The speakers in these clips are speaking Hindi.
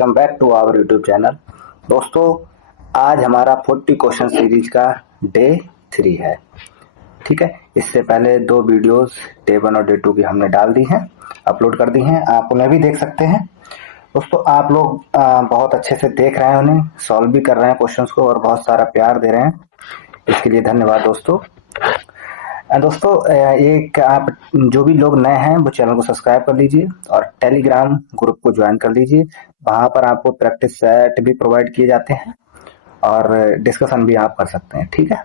Welcome back to our YouTube channel. दोस्तों, आज हमारा 40 क्वेश्चन सीरीज का डे 3 है। ठीक है, इससे पहले 2 वीडियोस डे 1 और डे 2 की हमने डाल दी हैं, अपलोड कर दी हैं, आप उन्हें भी देख सकते हैं। दोस्तों, आप लोग बहुत अच्छे से देख रहे हैं, उन्हें सॉल्व भी कर रहे हैं क्वेश्चंस को और बहुत सारा प्यार दे रहे हैं, इसके लिए धन्यवाद दोस्तों। दोस्तों, एक आप जो भी लोग नए हैं वो चैनल को सब्सक्राइब कर लीजिए और टेलीग्राम ग्रुप को ज्वाइन कर लीजिए। वहां पर आपको प्रैक्टिस सेट भी प्रोवाइड किए जाते हैं और डिस्कशन भी आप कर सकते हैं। ठीक है,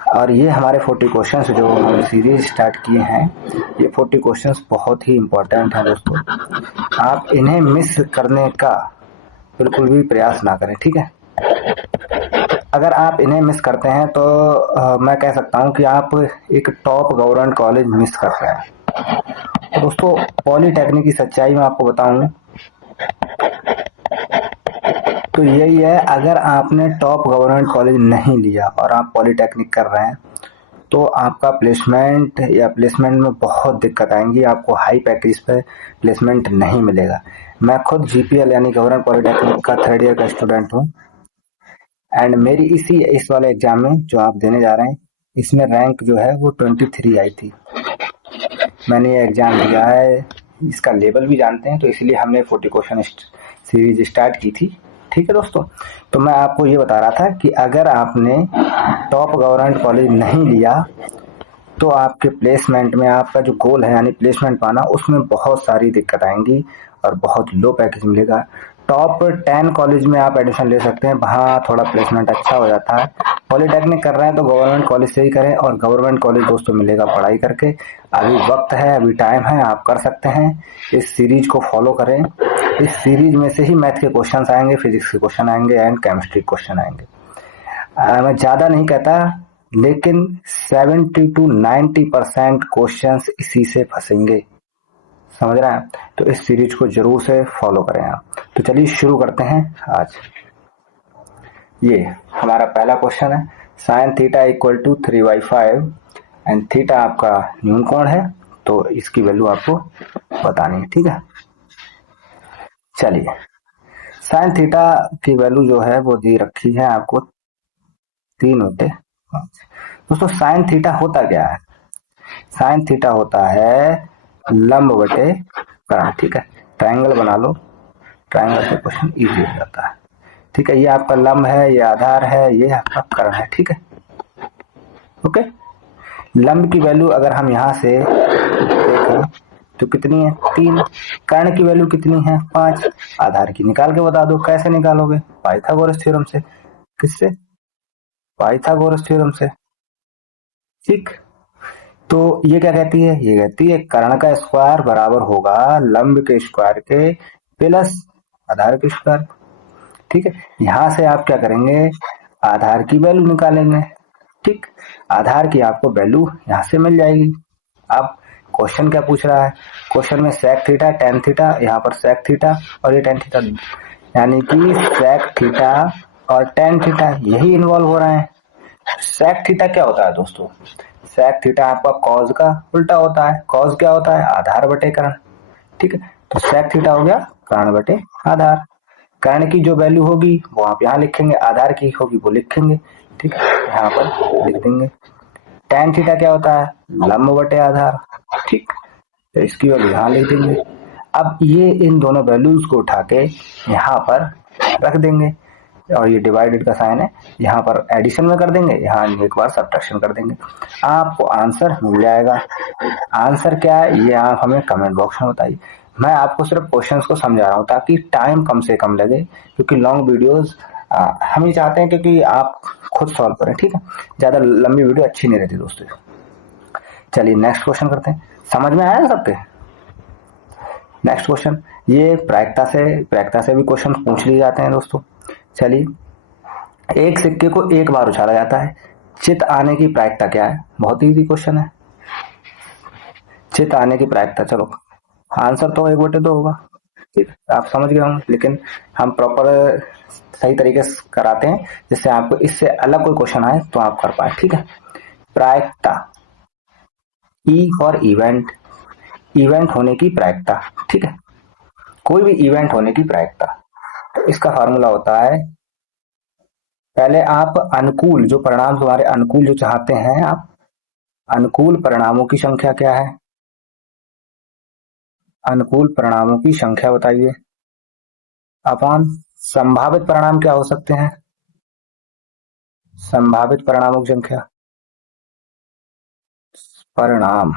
और ये हमारे 40 क्वेश्चंस जो हम सीरीज स्टार्ट किए हैं, ये 40 क्वेश्चंस बहुत ही इम्पोर्टेंट हैं दोस्तों। आप इन्हें मिस करने का बिल्कुल भी प्रयास ना करें। ठीक है, अगर आप इन्हें मिस करते हैं तो मैं कह सकता हूं कि आप एक टॉप गवर्नमेंट कॉलेज मिस कर रहे हैं। तो दोस्तों, पॉलीटेक्निक की सच्चाई मैं आपको बताऊं तो यही है, अगर आपने टॉप गवर्नमेंट कॉलेज नहीं लिया और आप पॉलीटेक्निक कर रहे हैं तो आपका प्लेसमेंट या प्लेसमेंट में बहुत दिक्कत आएंगी, आपको हाई पैकेज पे प्लेसमेंट नहीं मिलेगा। मैं खुद जीपीएल यानी गवर्नमेंट पॉलीटेक्निक का 3rd ईयर का स्टूडेंट हूँ एंड मेरी इस वाले एग्जाम में जो आप देने जा रहे हैं, इसमें रैंक जो है वो 23 आई थी। मैंने ये एग्जाम दिया है, इसका लेवल भी जानते हैं, तो इसलिए हमने 40 क्वेश्चन सीरीज स्टार्ट की थी। ठीक है दोस्तों, तो मैं आपको ये बता रहा था कि अगर आपने टॉप गवर्नमेंट कॉलेज नहीं लिया तो आपके प्लेसमेंट में आपका जो गोल है यानी प्लेसमेंट पाना, उसमें बहुत सारी दिक्कत आएंगी और बहुत लो पैकेज मिलेगा। टॉप 10 कॉलेज में आप एडमिशन ले सकते हैं, वहाँ थोड़ा प्लेसमेंट अच्छा हो जाता है। पॉलीटेक्निक कर रहे हैं तो गवर्नमेंट कॉलेज से ही करें, और गवर्नमेंट कॉलेज दोस्तों मिलेगा पढ़ाई करके। अभी वक्त है, अभी टाइम है, आप कर सकते हैं। इस सीरीज को फॉलो करें। इस सीरीज में से ही मैथ के क्वेश्चन आएंगे, फिजिक्स के क्वेश्चन आएंगे एंड केमिस्ट्री क्वेश्चन आएंगे। मैं ज्यादा नहीं कहता, लेकिन 70 to 90% क्वेश्चंस इसी से फंसेंगे, समझ रहे हैं? तो इस सीरीज को जरूर से फॉलो करें आप। तो चलिए शुरू करते हैं आज। ये हमारा पहला क्वेश्चन है, sine theta equal to 3/5 and theta आपका न्यून कोण है, तो इसकी वैल्यू आपको बतानी है। ठीक है, चलिए साइन थीटा की वैल्यू जो है वो दी रखी है आपको 3/5। दोस्तों, साइन थीटा होता क्या है? साइन थीटा होता है लंब बटे कर्ण। ठीक है, ट्रायंगल बना लो, ट्रायंगल से क्वेश्चन इजी हो जाता है। ठीक है, ये आपका लंब है, ये आधार है, ये आपका कर्ण है। ठीक है, ओके। लंब की वैल्यू अगर हम यहाँ से देखें तो कितनी है? 3। कर्ण की वैल्यू कितनी है? 5। आधार की निकाल के बता दो। कैसे निकालोगे? पाइथागोरस थ्योरम से। किससे? पाइथागोरस थ्योरम से। ठीक, तो ये क्या कहती है? ये कहती है कर्ण का स्क्वायर बराबर होगा लंब के स्क्वायर के प्लस आधार के स्क्वायर। ठीक है, यहां से आप क्या करेंगे? आधार की वैल्यू निकालेंगे। ठीक, आधार की आपको वैल्यू यहां से मिल जाएगी। अब क्वेश्चन क्या पूछ रहा है? क्वेश्चन में सेक थीटा, टेन थीटा, यहाँ पर सेक थीटा और ये टेन थीटा, यानी कि सेक थीटा और टेन थीटा यही इन्वॉल्व हो रहे हैं। सेक थीटा क्या होता है दोस्तों? सेक थीटा आपका कॉज का उल्टा होता है। कॉज क्या होता है? आधार बटे कर्ण। ठीक है, तो सेक थीटा हो गया कर्ण बटे आधार। कर्ण की जो वैल्यू होगी वो आप यहाँ लिखेंगे, आधार की होगी वो लिखेंगे। ठीक है, यहाँ पर लिख देंगे। टेन थीटा क्या होता है? लंब बटे आधार। ठीक, तो इसकी वैल्यू यहाँ लिख देंगे। अब ये इन दोनों वैल्यूज को उठा के यहाँ पर रख देंगे, और ये डिवाइडेड का साइन है, यहाँ पर एडिशन में कर देंगे, यहाँ एक बार सब्ट्रैक्शन कर देंगे, आपको आंसर मिल जाएगा। आंसर क्या है ये आप हमें कमेंट बॉक्स में बताइए। मैं आपको सिर्फ क्वेश्चंस को समझा रहा हूँ ताकि टाइम कम से कम लगे, क्योंकि लॉन्ग वीडियोस हम ही चाहते हैं क्योंकि आप खुद सॉल्व करें। ठीक है, ज्यादा लंबी वीडियो अच्छी नहीं रहती दोस्तों। चलिए नेक्स्ट क्वेश्चन करते हैं। समझ में आया सबके? नेक्स्ट क्वेश्चन, ये प्रायिकता से भी क्वेश्चन पूछ लिए जाते हैं दोस्तों। चलिए, एक सिक्के को एक बार उछाला जाता है, चित आने की प्रायिकता क्या है? बहुत इजी क्वेश्चन है। चित आने की प्रायिकता, चलो आंसर तो 1/2 होगा। ठीक, आप समझ गए होंगे, लेकिन हम प्रॉपर सही तरीके से कराते हैं जिससे आपको इससे अलग कोई क्वेश्चन आए तो आप कर पाए। ठीक है, प्रायिकता, ई फॉर इवेंट, इवेंट होने की प्रायिकता। ठीक है, कोई भी इवेंट होने की प्रायिकता। तो इसका फार्मूला होता है, पहले आप अनुकूल जो परिणाम तुम्हारे अनुकूल जो चाहते हैं आप, अनुकूल परिणामों की संख्या क्या है, अनुकूल परिणामों की संख्या बताइए, अपॉन संभावित परिणाम क्या हो सकते हैं, संभावित परिणामों की संख्या, परिणाम,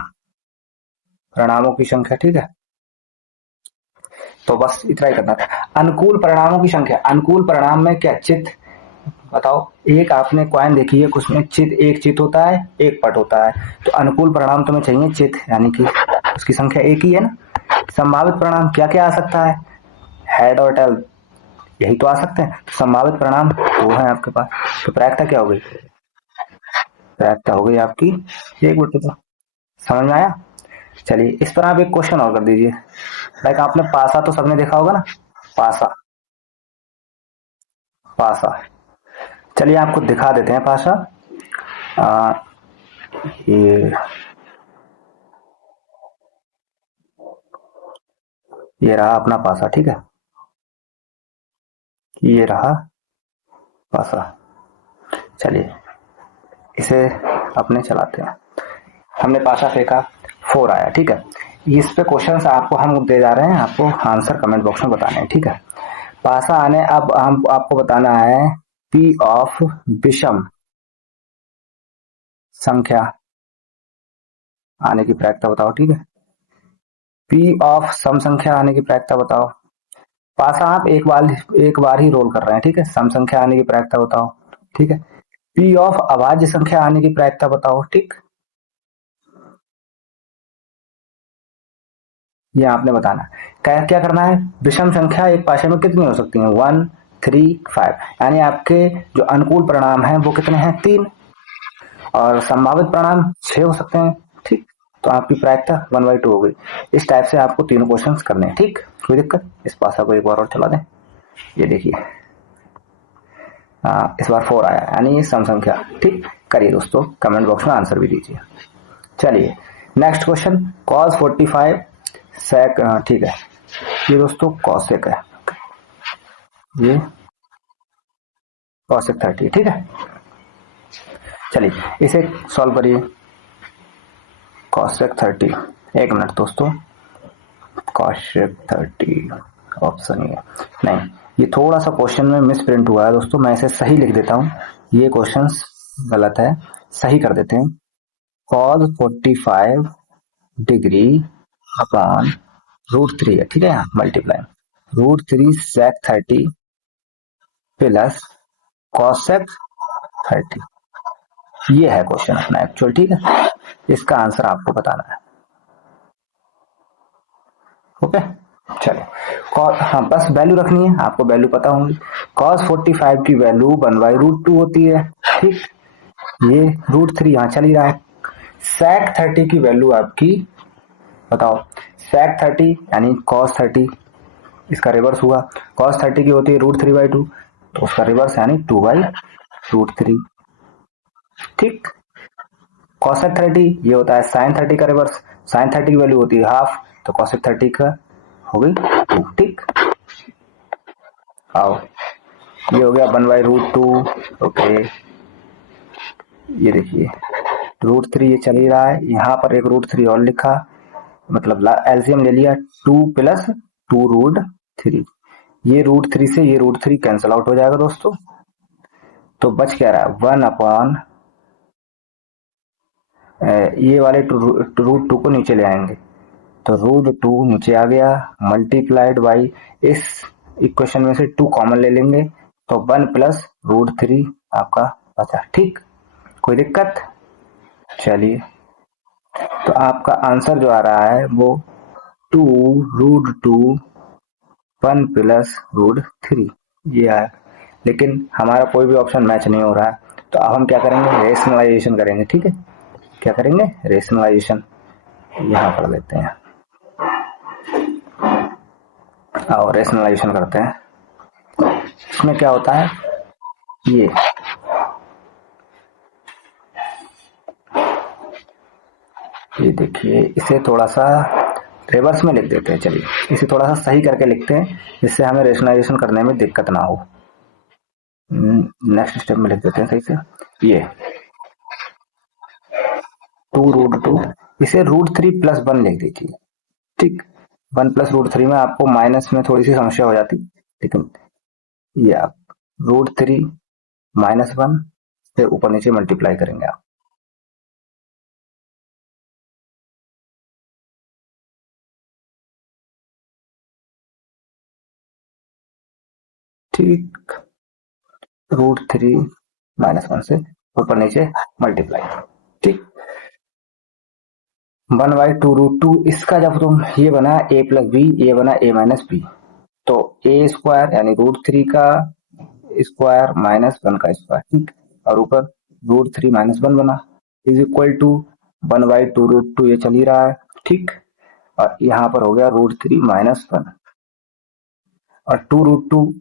परिणामों की संख्या, ठीक है। तो बस इतना ही करना था। अनुकूल परिणामों की संख्या, अनुकूल परिणाम में क्या चित, बताओ, एक आपने कॉइन देखी है, उसमें चित, एक चित होता है, एक पट होता है, तो अनुकूल परिणाम तुम्हें चाहिए चित, यानी कि उसकी संख्या एक ही है ना। संभावित परिणाम क्या क्या आ सकता है, हेड और टेल, यही तो आ सकते हैं। संभावित परिणाम वो है आपके पास, तो प्रायिकता क्या हो गई, प्रायिकता हो गई आपकी एक बटे दो। समझ में आया। चलिए इस पर आप एक क्वेश्चन और कर दीजिए। लाइक आपने पासा तो सबने देखा होगा ना, पासा, पासा, चलिए आपको दिखा देते हैं पासा। आ, ये रहा अपना पासा, ठीक है, ये रहा पासा। चलिए इसे अपने चलाते हैं। हमने पासा फेंका, 4 आया, ठीक है। इस पे क्वेश्चन आपको हम दे जा रहे हैं, आपको आंसर कमेंट बॉक्स में बताने हैं, ठीक है। पासा आने, अब हम आपको बताना है पी ऑफ विषम संख्या आने की प्रायिकता बताओ, ठीक है। पी ऑफ सम संख्या आने की प्रायिकता बताओ। पासा आप एक बार ही रोल कर रहे हैं, ठीक है। सम संख्या आने की प्रायिकता बताओ, ठीक है। पी ऑफ अभाज्य संख्या आने की प्रायिकता बताओ, ठीक। ये आपने बताना क्या क्या करना है। विषम संख्या एक पाशे में कितनी हो सकती है, 1, 3, 5, यानी आपके जो अनुकूल परिणाम है वो कितने हैं, 3, और संभावित परिणाम 6 हो सकते हैं, ठीक। तो आपकी प्रायिकता 1/2 हो गई। इस टाइप से आपको तीनों क्वेश्चंस करने हैं, ठीक। कोई दिक्कत, इस पासा को एक बार और चला दें। ये देखिए इस बार 4 आया, यानी ये सम संख्या, ठीक। करिए दोस्तों, कमेंट बॉक्स में आंसर भी दीजिए। चलिए नेक्स्ट क्वेश्चन, cos 45 sec, ठीक है, ये दोस्तों cosec है, ये cosec 30, ठीक है। चलिए इसे सॉल्व करिए। cosec 30, एक मिनट दोस्तों, cosec 30 ऑप्शन ही है नहीं, ये थोड़ा सा क्वेश्चन में मिस प्रिंट हुआ है दोस्तों, मैं इसे सही लिख देता हूँ, ये क्वेश्चन गलत है, सही कर देते हैं। cos 45 डिग्री अपॉन √3 है, ठीक है, यहाँ मल्टीप्लाई √3 sec 30 प्लस cosec 30, ये है क्वेश्चन अपना एक्चुअल, ठीक है। इसका आंसर आपको बताना है, ओके। चलो हाँ, बस वैल्यू रखनी है, आपको वैल्यू पता होंगी। cos 45 की वैल्यू 1/√2 होती है, ठीक। ये √3 यहाँ चल ही रहा है। sec 30 की वैल्यू आपकी बताओ, sec 30 यानी cos 30, इसका रिवर्स हुआ, cos 30 की होती है √3/2, तो उसका रिवर्स यानी 2/√3, ठीक। cosec 30 ये होता है sin 30 का रिवर्स, sin 30 की वैल्यू होती है हाफ, तो cosec 30 का हो गई 2, ठीक। आओ ये हो गया 1/√2, ओके। ये देखिए √3 ये चल ही रहा है, यहाँ पर एक √3 और लिखा, मतलब एलसीएम ले लिया, 2 + 2√3, ये √3 से ये √3 कैंसिल आउट हो जाएगा दोस्तों, तो बच क्या रहा है 1 अपॉन, ये वाले √2 को नीचे ले आएंगे, तो √2 नीचे आ गया, मल्टीप्लाइड बाई, इस इक्वेशन में से 2 कॉमन ले लेंगे, तो 1 + √3 आपका बचा, ठीक। कोई दिक्कत। चलिए तो आपका आंसर जो आ रहा है वो 2√2 1 + √3 ये है, लेकिन हमारा कोई भी ऑप्शन मैच नहीं हो रहा है, तो अब हम क्या करेंगे, रेशनलाइजेशन करेंगे, ठीक है। क्या करेंगे, रेशनलाइजेशन, यहाँ कर लेते हैं, और रेशनलाइजेशन करते हैं। इसमें क्या होता है, ये देखिए, इसे थोड़ा सा रिवर्स में लिख देते हैं। चलिए इसे थोड़ा सा सही करके लिखते हैं जिससे हमें रेशनलाइजेशन करने में दिक्कत ना हो। नेक्स्ट स्टेप में लिख देते हैं सही से। ये 2√2, इसे √3+1 लिख दीजिए। ठीक, 1+√3 में आपको माइनस में थोड़ी सी समस्या हो जाती, लेकिन ये आप √3 - 1 से ऊपर नीचे मल्टीप्लाई करेंगे आप। ठीक, √3 - 1 से ऊपर नीचे मल्टीप्लाई। ठीक, 1/2√2, इसका जब तुम ये बना a+b, ये बना a-b, तो a² यानी √3 का स्क्वायर -1 का स्क्वायर। ठीक, और ऊपर √3 - 1 बना इज इक्वल टू 1/2√2, ये चल ही रहा है। ठीक, और यहाँ पर हो गया √3 - 1 और 2√2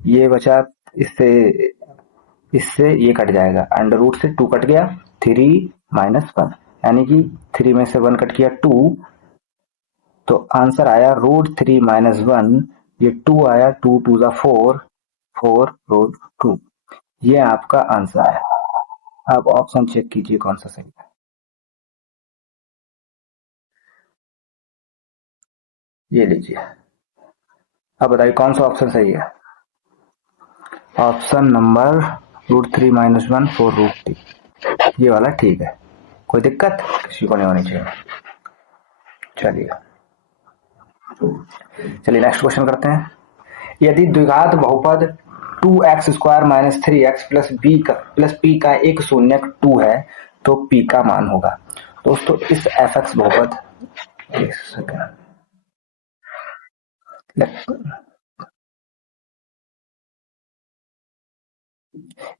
ये बचा, इससे इससे ये कट जाएगा, अंडर रूट से 2 कट गया, 3 - 1 यानी कि 3 में से 1 कट किया 2, तो आंसर आया √3 - 1, ये 2 आया, 2 2 ज़ा 4, 4√2, ये आपका आंसर है। आप ऑप्शन चेक कीजिए कौन सा सही है। ये लीजिए, अब बताइए कौन सा ऑप्शन सही है। ऑप्शन नंबर √3 - 1 4√2, ये वाला ठीक है। कोई दिक्कत किसी को नहीं होनी चाहिए। चलिए नेक्स्ट क्वेश्चन करते हैं। यदि द्विघात बहुपद 2x² - 3x प्लस p का एक शून्यक 2 है तो p का मान होगा। दोस्तों इस fx बहुपद, एक सेकंड,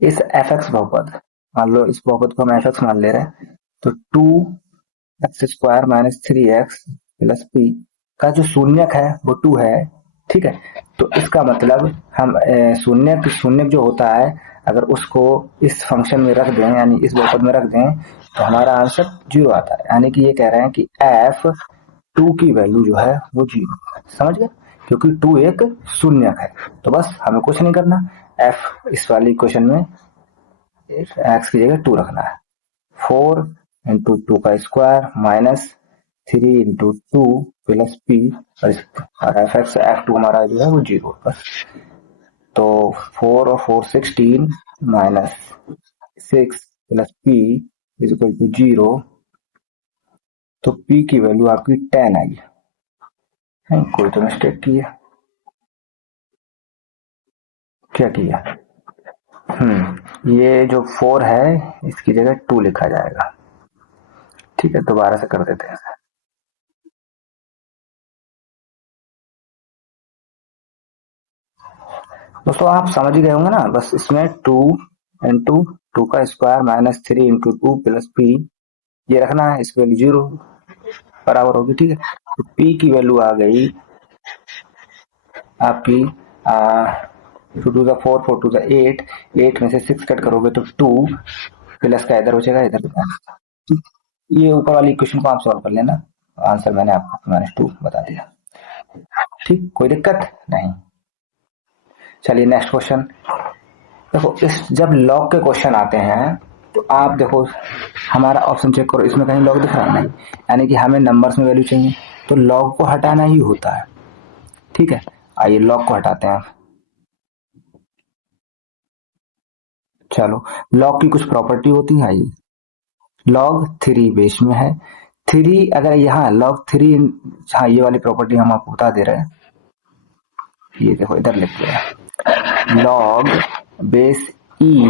इस fx बहुपद, मान लो इस बहुपद को हम fx मान ले रहे हैं, तो 2x² - 3x प्लस p का जो शून्यक है वो 2 है। ठीक है, तो इसका मतलब हम शून्यक जो होता है, अगर उसको इस फंक्शन में रख दें, यानी इस बहुपद में रख दें, तो हमारा आंसर 0 आता है। यानी कि ये कह रहे हैं कि f2 की वैल्यू जो है वो 0, समझ गए, क्योंकि 2 एक शून्यक है। तो बस हमें कुछ नहीं करना, f इस वाली इक्वेशन में x की जगह 2 रखना है। 4 × 2 का स्क्वायर माइनस 3 × 2 प्लस p, और f2 हमारा जो है वो 0, बस। तो 4 और 4 16 minus 6 plus p is equal to 0, तो p की वैल्यू आपकी 10 आई है। कोई तो मिस्टेक की है, क्या किया? ये जो 4 है इसकी जगह 2 लिखा जाएगा। ठीक है, दोबारा से कर देते हैं। दोस्तों आप समझ ही गए होंगे ना, बस इसमें 2 × 2 का स्क्वायर माइनस 3 × 2 प्लस p ये रखना है, इसकी वैल्यू 0 बराबर होगी। ठीक है, तो p की वैल्यू आ गई आपकी 2 2 4 4 2 8, 8 में से 6 कट करोगे तो 2 प्लस का इधर बचेगा, इधर। ये ऊपर वाली इक्वेशन को आप सॉल्व कर लेना, आंसर मैंने आपको -2 बता दिया। ठीक, कोई दिक्कत नहीं। चलिए नेक्स्ट क्वेश्चन देखो, इस जब लॉग के क्वेश्चन आते हैं तो आप देखो हमारा ऑप्शन चेक करो, इसमें कहीं लॉग दिख रहा है नहीं, यानी कि हमें नंबर्स में वैल्यू चाहिए, तो लॉग को हटाना ही होता है। ठीक है, आइए लॉग को हटाते हैं। चलो, लॉग की कुछ प्रॉपर्टी होती है। लॉग 3 बेस में है, 3 अगर यहाँ log 3, हाँ ये वाली प्रॉपर्टी हम आपको बता दे रहे हैं, ये देखो इधर लिख दिया, लॉग बेस ई,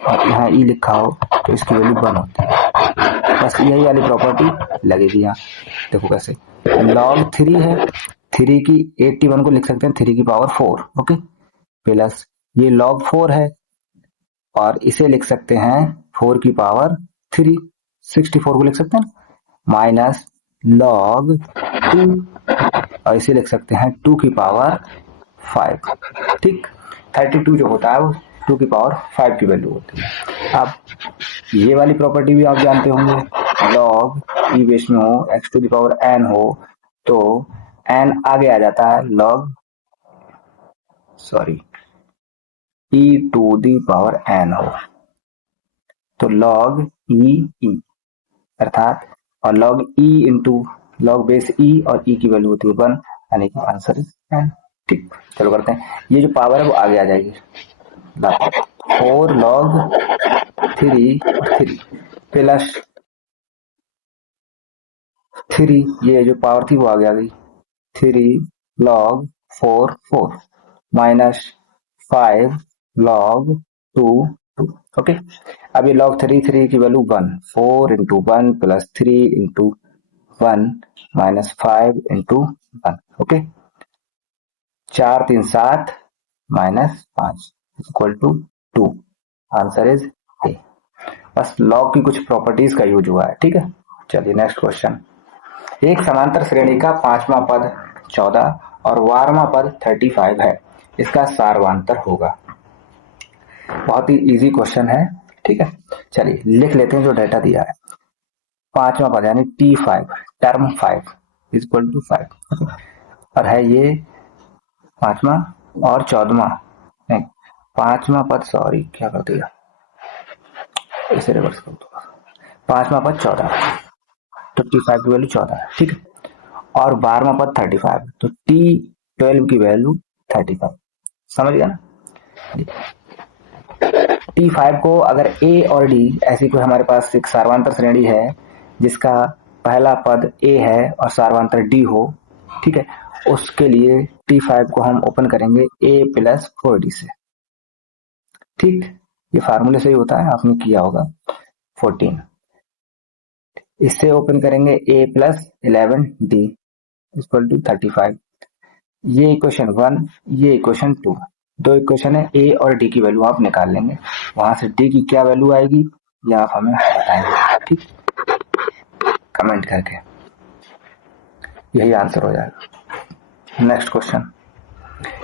और यहाँ ई लिखा हो तो इसकी वैल्यू 1 होती है। बस यही वाली प्रॉपर्टी लगेगी यहाँ। देखो कैसे, log 3 है, 3 की 81 को लिख सकते हैं 3 की पावर 4, ओके, प्लस ये log 4 है और इसे लिख सकते हैं 4 की पावर 3, 64 को लिख सकते हैं, माइनस log 2, और इसे लिख सकते हैं 2 की पावर 5। ठीक, 32 जो होता है वो 2 की पावर 5 की वैल्यू होती है। अब ये वाली प्रॉपर्टी भी आप जानते होंगे, लॉग ई बेस में हो, x to the power n हो, तो एन आगे आ जाता है log e to the power n हो, तो लॉग ई ई अर्थात, और log e into log base e, और ई की वैल्यू होती है 1, यानी कि आंसर इज एन। ठीक, चलो करते हैं, ये जो पावर है वो आगे आ जाएगी, 4 लॉग 3 प्लस 3, ये जो पावर थी वो आगे आ गई, 3 लॉग 4 माइनस 5 लॉग 2। ओके, अब ये लॉग 3 की value 1, 4 into 1 plus 3 into 1 minus 5 into 1। Okay, 4 3 7 minus 5 equal to 2, answer is A. बस लॉग की कुछ प्रॉपर्टीज का यूज हुआ है। ठीक है, चलिए नेक्स्ट क्वेश्चन। एक समांतर श्रेणी का 5वां पद 14 और 12वां पद 35 है, इसका सारवांतर होगा। बहुत ही इजी क्वेश्चन है। ठीक है, चलिए लिख लेते हैं जो डेटा दिया है। 5वां पद यानी T5 term 5 is equal to 5, और है ये 5वां और 14वां, नहीं 5वां पद, सॉरी क्या कर दिया, इसे रिवर्स कर दो। 5वां पद 14, तो T5 की वैल्यू 14 है। ठीक है, और 12वां पद 35, तो T12 की वैल्यू 35, समझ गया ना। T5 को अगर A और D ऐसी कोई हमारे पास एक सारवांतर श्रेणी है जिसका पहला पद A है और सारवांतर D हो, ठीक है, उसके लिए T5 को हम ओपन करेंगे A प्लस 4D से। ठीक, ये फार्मूले से ही होता है, आपने किया होगा 14, इससे ओपन करेंगे A plus 11D equal to 35। ये इक्वेशन 1, ये इक्वेशन 2, दो इक्वेशन है, ए और डी की वैल्यू आप निकाल लेंगे, वहां से डी की क्या वैल्यू आएगी ये आप हमें बताएंगे। ठीक, कमेंट करके, यही आंसर हो जाएगा। नेक्स्ट क्वेश्चन,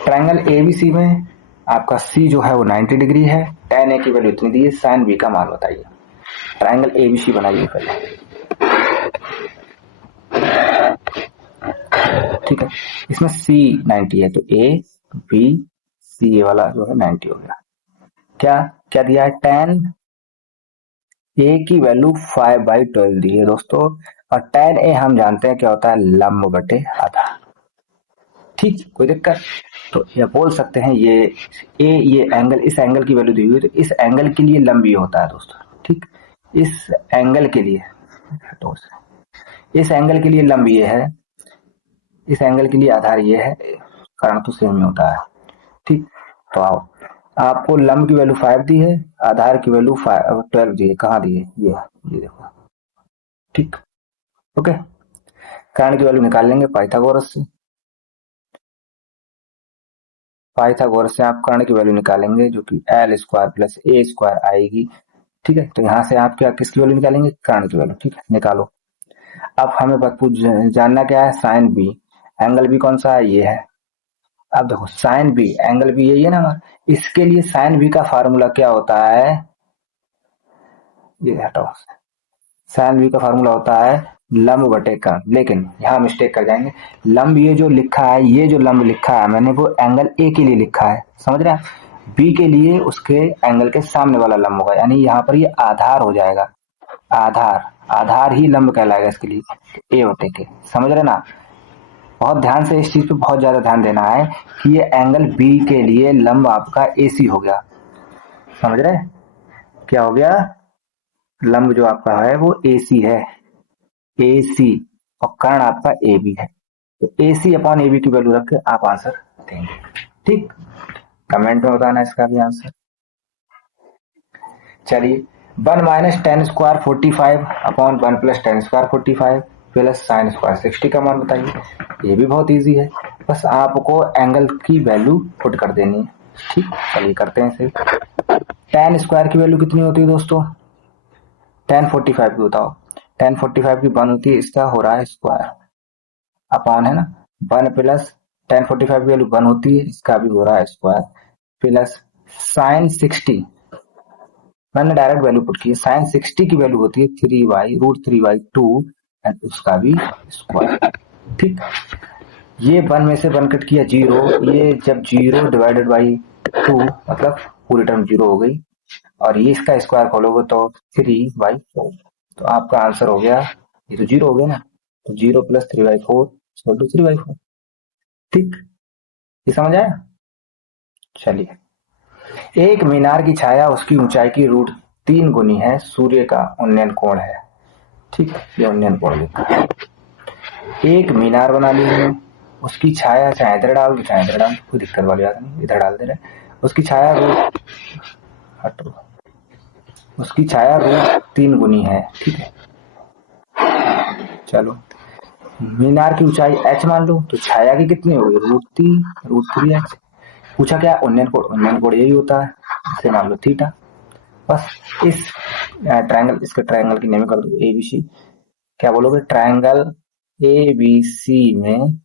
ट्रायंगल एबीसी में आपका सी जो है वो 90 डिग्री है, tan ए की वैल्यू इतनी दी है, sin बी का मान बताइए। ट्रायंगल एबीसी बनाइए पहले। ठीक है, इसमें सी 90 है, तो ए बी सी, ए वाला जो है 90 हो गया। क्या क्या दिया है, tan ए की वैल्यू 5/12 दी है दोस्तों, और tan ए हम जानते हैं क्या होता है, लंब बटे आधा। ठीक, कोई दिक्कत, तो ये बोल सकते हैं ये ए, ये एंगल, इस एंगल की वैल्यू दी हुई है, तो इस एंगल के लिए लंब ये होता है दोस्तों। ठीक, इस एंगल के लिए, इस एंगल के लिए लंब ये है, इस एंगल के लिए आधार ये है, कारण तो सेम ही होता है। ठीक, तो आओ, आपको लंब की वैल्यू 5 दी है, आधार की वैल्यू 12 दी है, कहाँ दी है, ये देखो। ठीक, ओके, कारण की वैल्यू निकाल लेंगे पाइथागोरस से, पाइथागोरस से आप कर्ण की वैल्यू निकालेंगे जो कि एल स्क्वायर प्लस ए स्क्वायर आएगी। ठीक है, तो यहाँ से आप क्या किसकी वैल्यू निकालेंगे, कर्ण की वैल्यू। ठीक है, निकालो। अब हमें बस जानना क्या है, साइन बी, एंगल बी कौन सा है, ये है। अब देखो साइन बी, एंगल बी यही है ना हमारा, इसके लिए साइन बी का फार्मूला क्या होता है, ये हटाओ, साइन बी का फार्मूला होता है लंब बटे कर्ण, लेकिन यहाँ मिस्टेक कर जाएंगे, लंब ये जो लिखा है, ये जो लंब लिखा है मैंने वो एंगल ए के लिए लिखा है, समझ रहे हैं, बी के लिए उसके एंगल के सामने वाला लंब होगा, यानी यहाँ पर ये आधार हो जाएगा, आधार, आधार ही लंब कहलाएगा इसके लिए, ए बटे के, समझ रहे ना। बहुत ध्यान से इस चीज पे बहुत ज्यादा ध्यान देना है कि ये एंगल बी के लिए लंब आपका एसी हो गया, समझ रहे, क्या हो गया, लंब जो आपका है वो एसी है, एसी, और कर्ण आपका ए बी है, तो एसी अपॉन ए बी की वैल्यू रख के आप आंसर देंगे। ठीक, कमेंट में बताना इसका भी आंसर। चलिए, 1 minus ten square 45 upon 1 plus ten square 45 plus sine square 60 का मान बताइए। ये भी बहुत इजी है, बस आपको एंगल की वैल्यू पुट कर देनी है। ठीक, चलिए करते हैं इसे। टेन स्क्वायर की वैल्यू कितनी होती है दोस्तों, टेन 45 की बताओ, टेन 45 की 1 होती है, इसका हो रहा है स्क्वायर, अपॉन है ना, 1 प्लस टेन 45 की वैल्यू 1 होती है, इसका भी हो रहा है स्क्वायर, प्लस साइन 60 मैंने डायरेक्ट वैल्यू पुट की है। साइन 60 की वैल्यू होती है 3y√3y2 एंड उसका भी स्क्वायर। ठीक, ये 1 में से 1 कट किया 0, ये जब 0 डिवाइडेड बाई 2 मतलब पूरी टर्म 0 हो गई, और ये इसका स्क्वायर खोलोगे तो 3/4। तो आपका आंसर हो गया, ये तो 0 हो गया ना, तो 0 + 3/4 = 3/4। ठीक, ये समझ आया। चलिए, एक मीनार की छाया उसकी ऊंचाई की √3 गुनी है, सूर्य का उन्नयन कोण है। ठीक, ये उन्नयन कोण लिखा है। एक मीनार बना ली हमने, उसकी छाया चाहे इधर डाल दो चाहे इधर डाल दो, कोई दिक्कत वाली बात नहीं, इधर डाल दे रहे। उसकी छाया हटो, उसकी छाया √3 गुनी है। ठीक है, चलो मीनार की ऊंचाई h मान लो, तो छाया की कितनी होगी √3h। पूछा क्या, उन्नयन कोण, उन्नयन कोण यही होता है, इसे मान लो थीटा। बस इस ट्रायंगल, इसके ट्रायंगल की नेम कर दो ABC। क्या बोलोगे, ट्रायंगल ABC में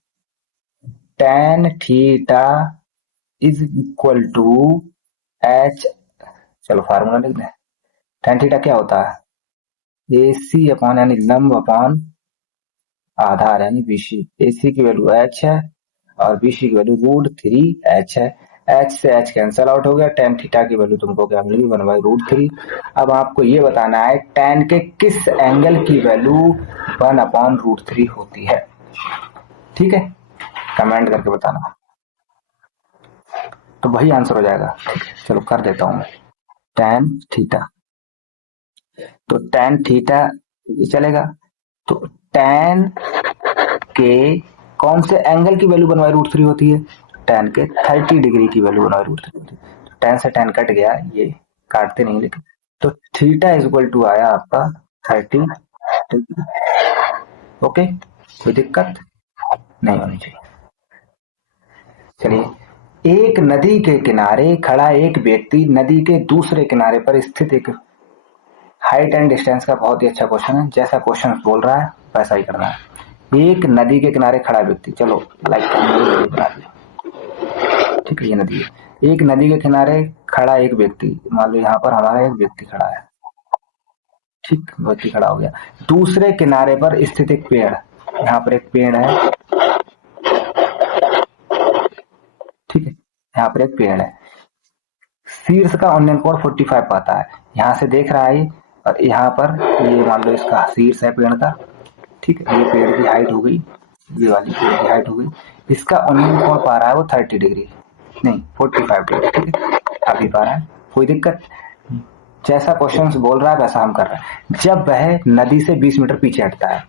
tan theta is equal to h, चलो फार्मूला लिख दें। tan थीटा क्या होता है, AC अपॉन यानी लंब अपॉन आधार यानी BC। AC की वैल्यू h है और BC की वैल्यू √3h है। h से h कैंसल आउट हो गया, tan थीटा की वैल्यू तुमको क्या मिलेगी, 1/√3। अब आपको ये बताना है tan के किस एंगल की वैल्यू 1/√3 होती है। ठीक है, कमेंट करके बताना, तो वही आंसर हो जाएगा। चलो कर देता हूं मैं, tan थीटा, तो tan थीटा ये चलेगा, तो tan के कौन से एंगल की वैल्यू 1/√3 होती है, tan के 30 डिग्री की वैल्यू 1/√3 होती है। तो tan से tan कट गया, ये काटते नहीं लेकिन, तो थीटा इज इक्वल टू आया आपका 30 डिग्री। ओके, कोई दिक्कत नहीं होनी चाहिए। चलिए, एक नदी के किनारे खड़ा एक व्यक्ति नदी के दूसरे किनारे पर स्थित एक, हाइट एंड डिस्टेंस का बहुत ही अच्छा क्वेश्चन है, जैसा क्वेश्चन बोल रहा है वैसा ही करना है। एक नदी के किनारे खड़ा व्यक्ति, चलो लाइक बना दिया। ठीक है, ये नदी है, एक नदी के किनारे खड़ा एक व्यक्ति, मान लो यहाँ पर हमारा एक व्यक्ति खड़ा है। ठीक, व्यक्ति खड़ा हो गया। दूसरे किनारे पर स्थित एक पेड़, यहाँ पर एक पेड़ है। ठीक है, यहाँ पर एक पेड़ है, शीर्ष का उन्नयन कोण 45 पाता है, यहाँ से देख रहा है, और यहाँ पर ये मान लो इसका शीर्ष है पेड़ का। ठीक है, ये पेड़ की हाइट हो गई, ये वाली पेड़ की हाइट हो गई, इसका उन्नयन कोण पा रहा है वो 30 डिग्री, नहीं 45 डिग्री। ठीक है, अभी पा रहा है, कोई दिक्कत। जैसा क्वेश्चन बोल रहा है वैसा हम कर रहे हैं। जब वह नदी से 20 मीटर पीछे हटता है,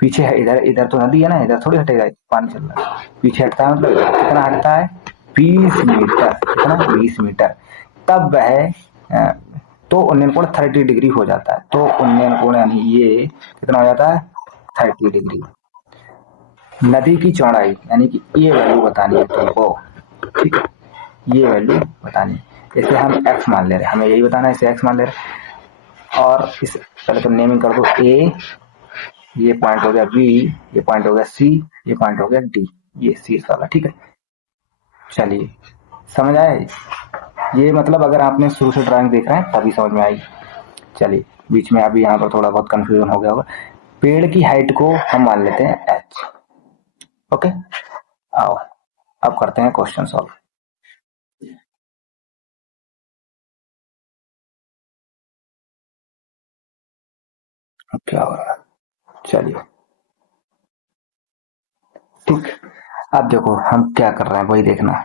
पीछे है इधर, इधर तो नदी है ना, इधर थोड़ी हटेगा, पानी चल रहा है, पीछे हटता है मतलब कितना हटता है, 20 मीटर, कितना 20 मीटर, तब वह तो उन्नयन कोण 30 डिग्री हो जाता है। तो उन्नयन कोण यानी ये कितना हो जाता है, 30 डिग्री। नदी की चौड़ाई यानी कि ये वैल्यू बतानी है तुमको। ठीक है, ये वैल्यू बतानी है, इसे हम x मान ले रहे हैं, हमें यही बताना है, इसे x मान ले रहे हैं। और इस पहले तो नेमिंग कर दो, a, ये पॉइंट हो गया b, ये पॉइंट हो गया c, ये पॉइंट हो गया d, ये शीर्ष वाला। ठीक है, चलिए समझ आया, ये मतलब अगर आपने शुरू से ड्राइंग देख रहे हैं तभी समझ में आएगी। चलिए, बीच में अभी यहाँ पर थोड़ा बहुत कंफ्यूजन हो गया होगा। पेड़ की हाइट को हम मान लेते हैं h। ओके, आओ अब करते हैं क्वेश्चन सॉल्व। क्या हो रहा है, चलिए ठीक। अब देखो हम क्या कर रहे हैं वही देखना।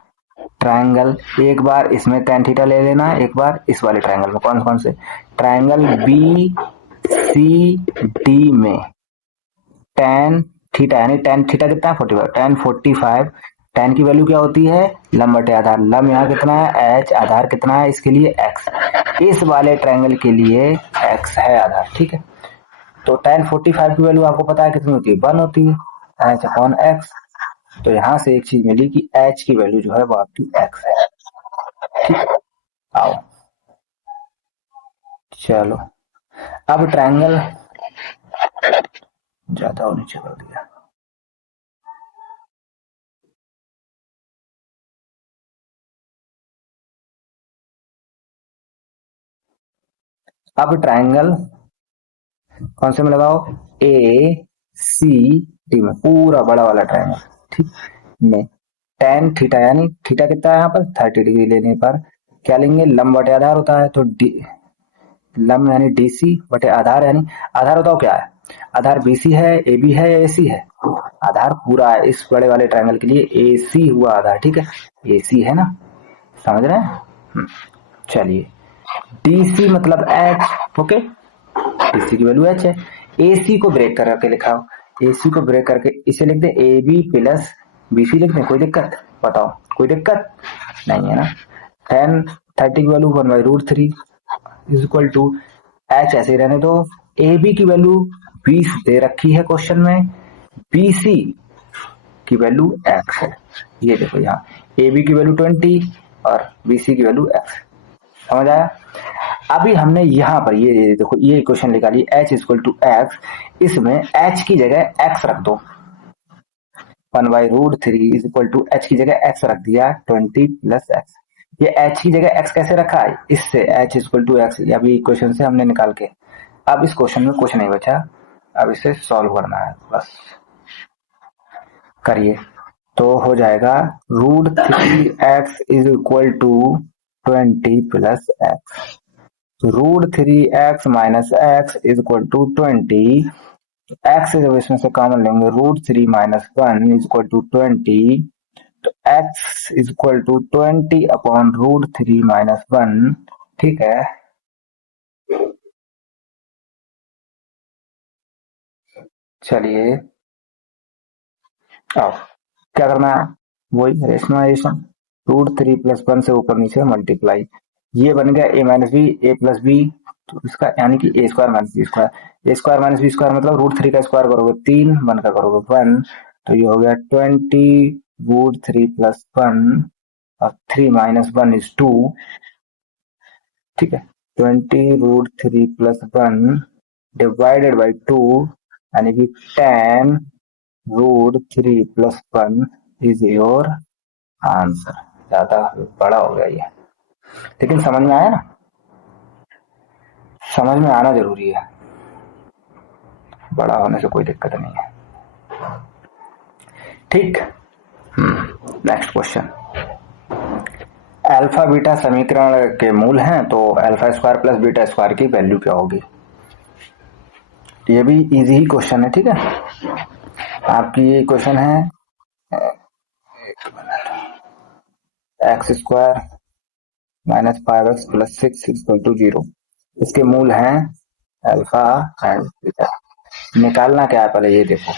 ट्रायंगल, एक बार इसमें tan थीटा ले लेना, एक बार इस वाले ट्रायंगल में, कौन कौन से, ट्रायंगल बी सी डी में tan थीटा यानी tan थीटा कितना है 45, tan 45, tan की वैल्यू क्या होती है, लंब बटे आधार, लंब यहाँ कितना है h, आधार कितना है इसके लिए x, इस वाले ट्रायंगल के लिए x है आधार। ठीक है, तो tan 45 की वैल्यू आपको पता है कितनी होती है, 1 होती है, h अपॉन x। तो यहाँ से एक चीज मिली कि h की वैल्यू जो है वो आपकी x है। ठीक, आओ चलो, अब ट्रायंगल ज्यादा और नीचे कर दिया। अब ट्राइंगल कौन से में लगाओ, ए सी डी में, पूरा बड़ा वाला ट्राइंगल, ठीक, में टेन थीटा, यानी थीटा कितना है यहाँ पर 30 डिग्री लेने पर क्या लेंगे, लंब बटे आधार होता है, तो डी लंब यानी डीसी बटे आधार, यानी आधार बताओ क्या है, आधार बीसी है, ए बी है या एसी है, आधार पूरा है इस बड़े वाले ट्रायंगल के लिए, एसी हुआ आधार, ठीक है, एसी है ना, समझ रहे हैं। चलिए, डीसी मतलब एच, ओके, डीसी की वैल्यू एच है, एसी को ब्रेक करके लिखाओ, एसी को ब्रेक करके इसे लिख दे ए बी प्लस बीसी लिख दे, कोई दिक्कत, बताओ कोई दिक्कत नहीं है ना। टेन 30 की value 1/√3 is equal to h, ऐसे ही रहने दो, ए बी की वैल्यू 20 दे रखी है क्वेश्चन में, बीसी की वैल्यू एक्स है, ये देखो यहाँ ए बी की वैल्यू 20 और बीसी की वैल्यू एक्स, समझ आया। अभी हमने यहाँ पर ये देखो ये इक्वेशन निकाली h इक्वल टू एक्स, इसमें h की जगह x रख दो, 1/√3 इज इक्वल टू h की जगह x रख दिया 20 प्लस एक्स, ये h की जगह x कैसे रखा है, इससे h इक्वल टू एक्स अभी इक्वेशन से हमने निकाल के, अब इस क्वेश्चन में कुछ नहीं बचा, अब इसे सॉल्व करना है, बस करिए, तो हो जाएगा √3x is equal to 20 plus x, √3x minus x is equal to 20, x जब इसमें से कॉमन लेंगे √3 माइनस 1 इज इक्वल टू 20, तो x is equal to 20 upon √3 minus 1, ठीक है। चलिए अब क्या करना है, वही रेशनलाइजेशन, √3 प्लस 1 से ऊपर नीचे मल्टीप्लाई, ये बन गया a minus b, a plus b, तो इसका यानी कि a square minus b square, a square minus b square मतलब √3 का स्क्वायर करोगे 3, 1 का करोगे 1, तो ये हो गया 20 √3 प्लस 1 और 3 माइनस 1 इज 2, ठीक है, 20 √3 प्लस 1 डिवाइडेड बाई 2, यानी कि 10 √3 प्लस 1 इज योर आंसर। ज्यादा बड़ा हो गया ये, लेकिन समझ में आया ना, समझ में आना जरूरी है, बड़ा होने से कोई दिक्कत नहीं है, ठीक। नेक्स्ट क्वेश्चन, अल्फा बीटा समीकरण के मूल हैं, तो alpha square plus beta square की वैल्यू क्या होगी, ये भी इजी ही क्वेश्चन है, ठीक है, आपकी ये क्वेश्चन है x square minus 5x plus 6 equal to 0, इसके मूल हैं अल्फा एंड बीटा, निकालना क्या है पहले ये देखो,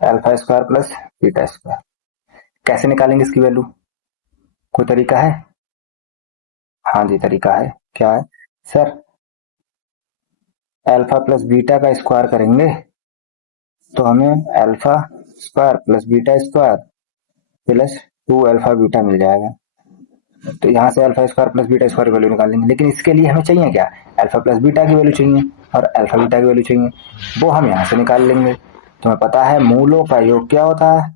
alpha square plus beta square, कैसे निकालेंगे इसकी वैल्यू, कोई तरीका है, हाँ जी तरीका है, क्या है सर, अल्फा प्लस बीटा का स्क्वायर करेंगे तो हमें alpha square plus beta square plus 2 alpha beta मिल जाएगा, तो यहाँ से alpha square plus beta square की वैल्यू निकाल लेंगे, लेकिन इसके लिए हमें चाहिए क्या, अल्फा प्लस बीटा की वैल्यू चाहिए और अल्फा बीटा की वैल्यू चाहिए, वो हम यहाँ से निकाल लेंगे, तुम्हें पता है मूलों का योग क्या होता है,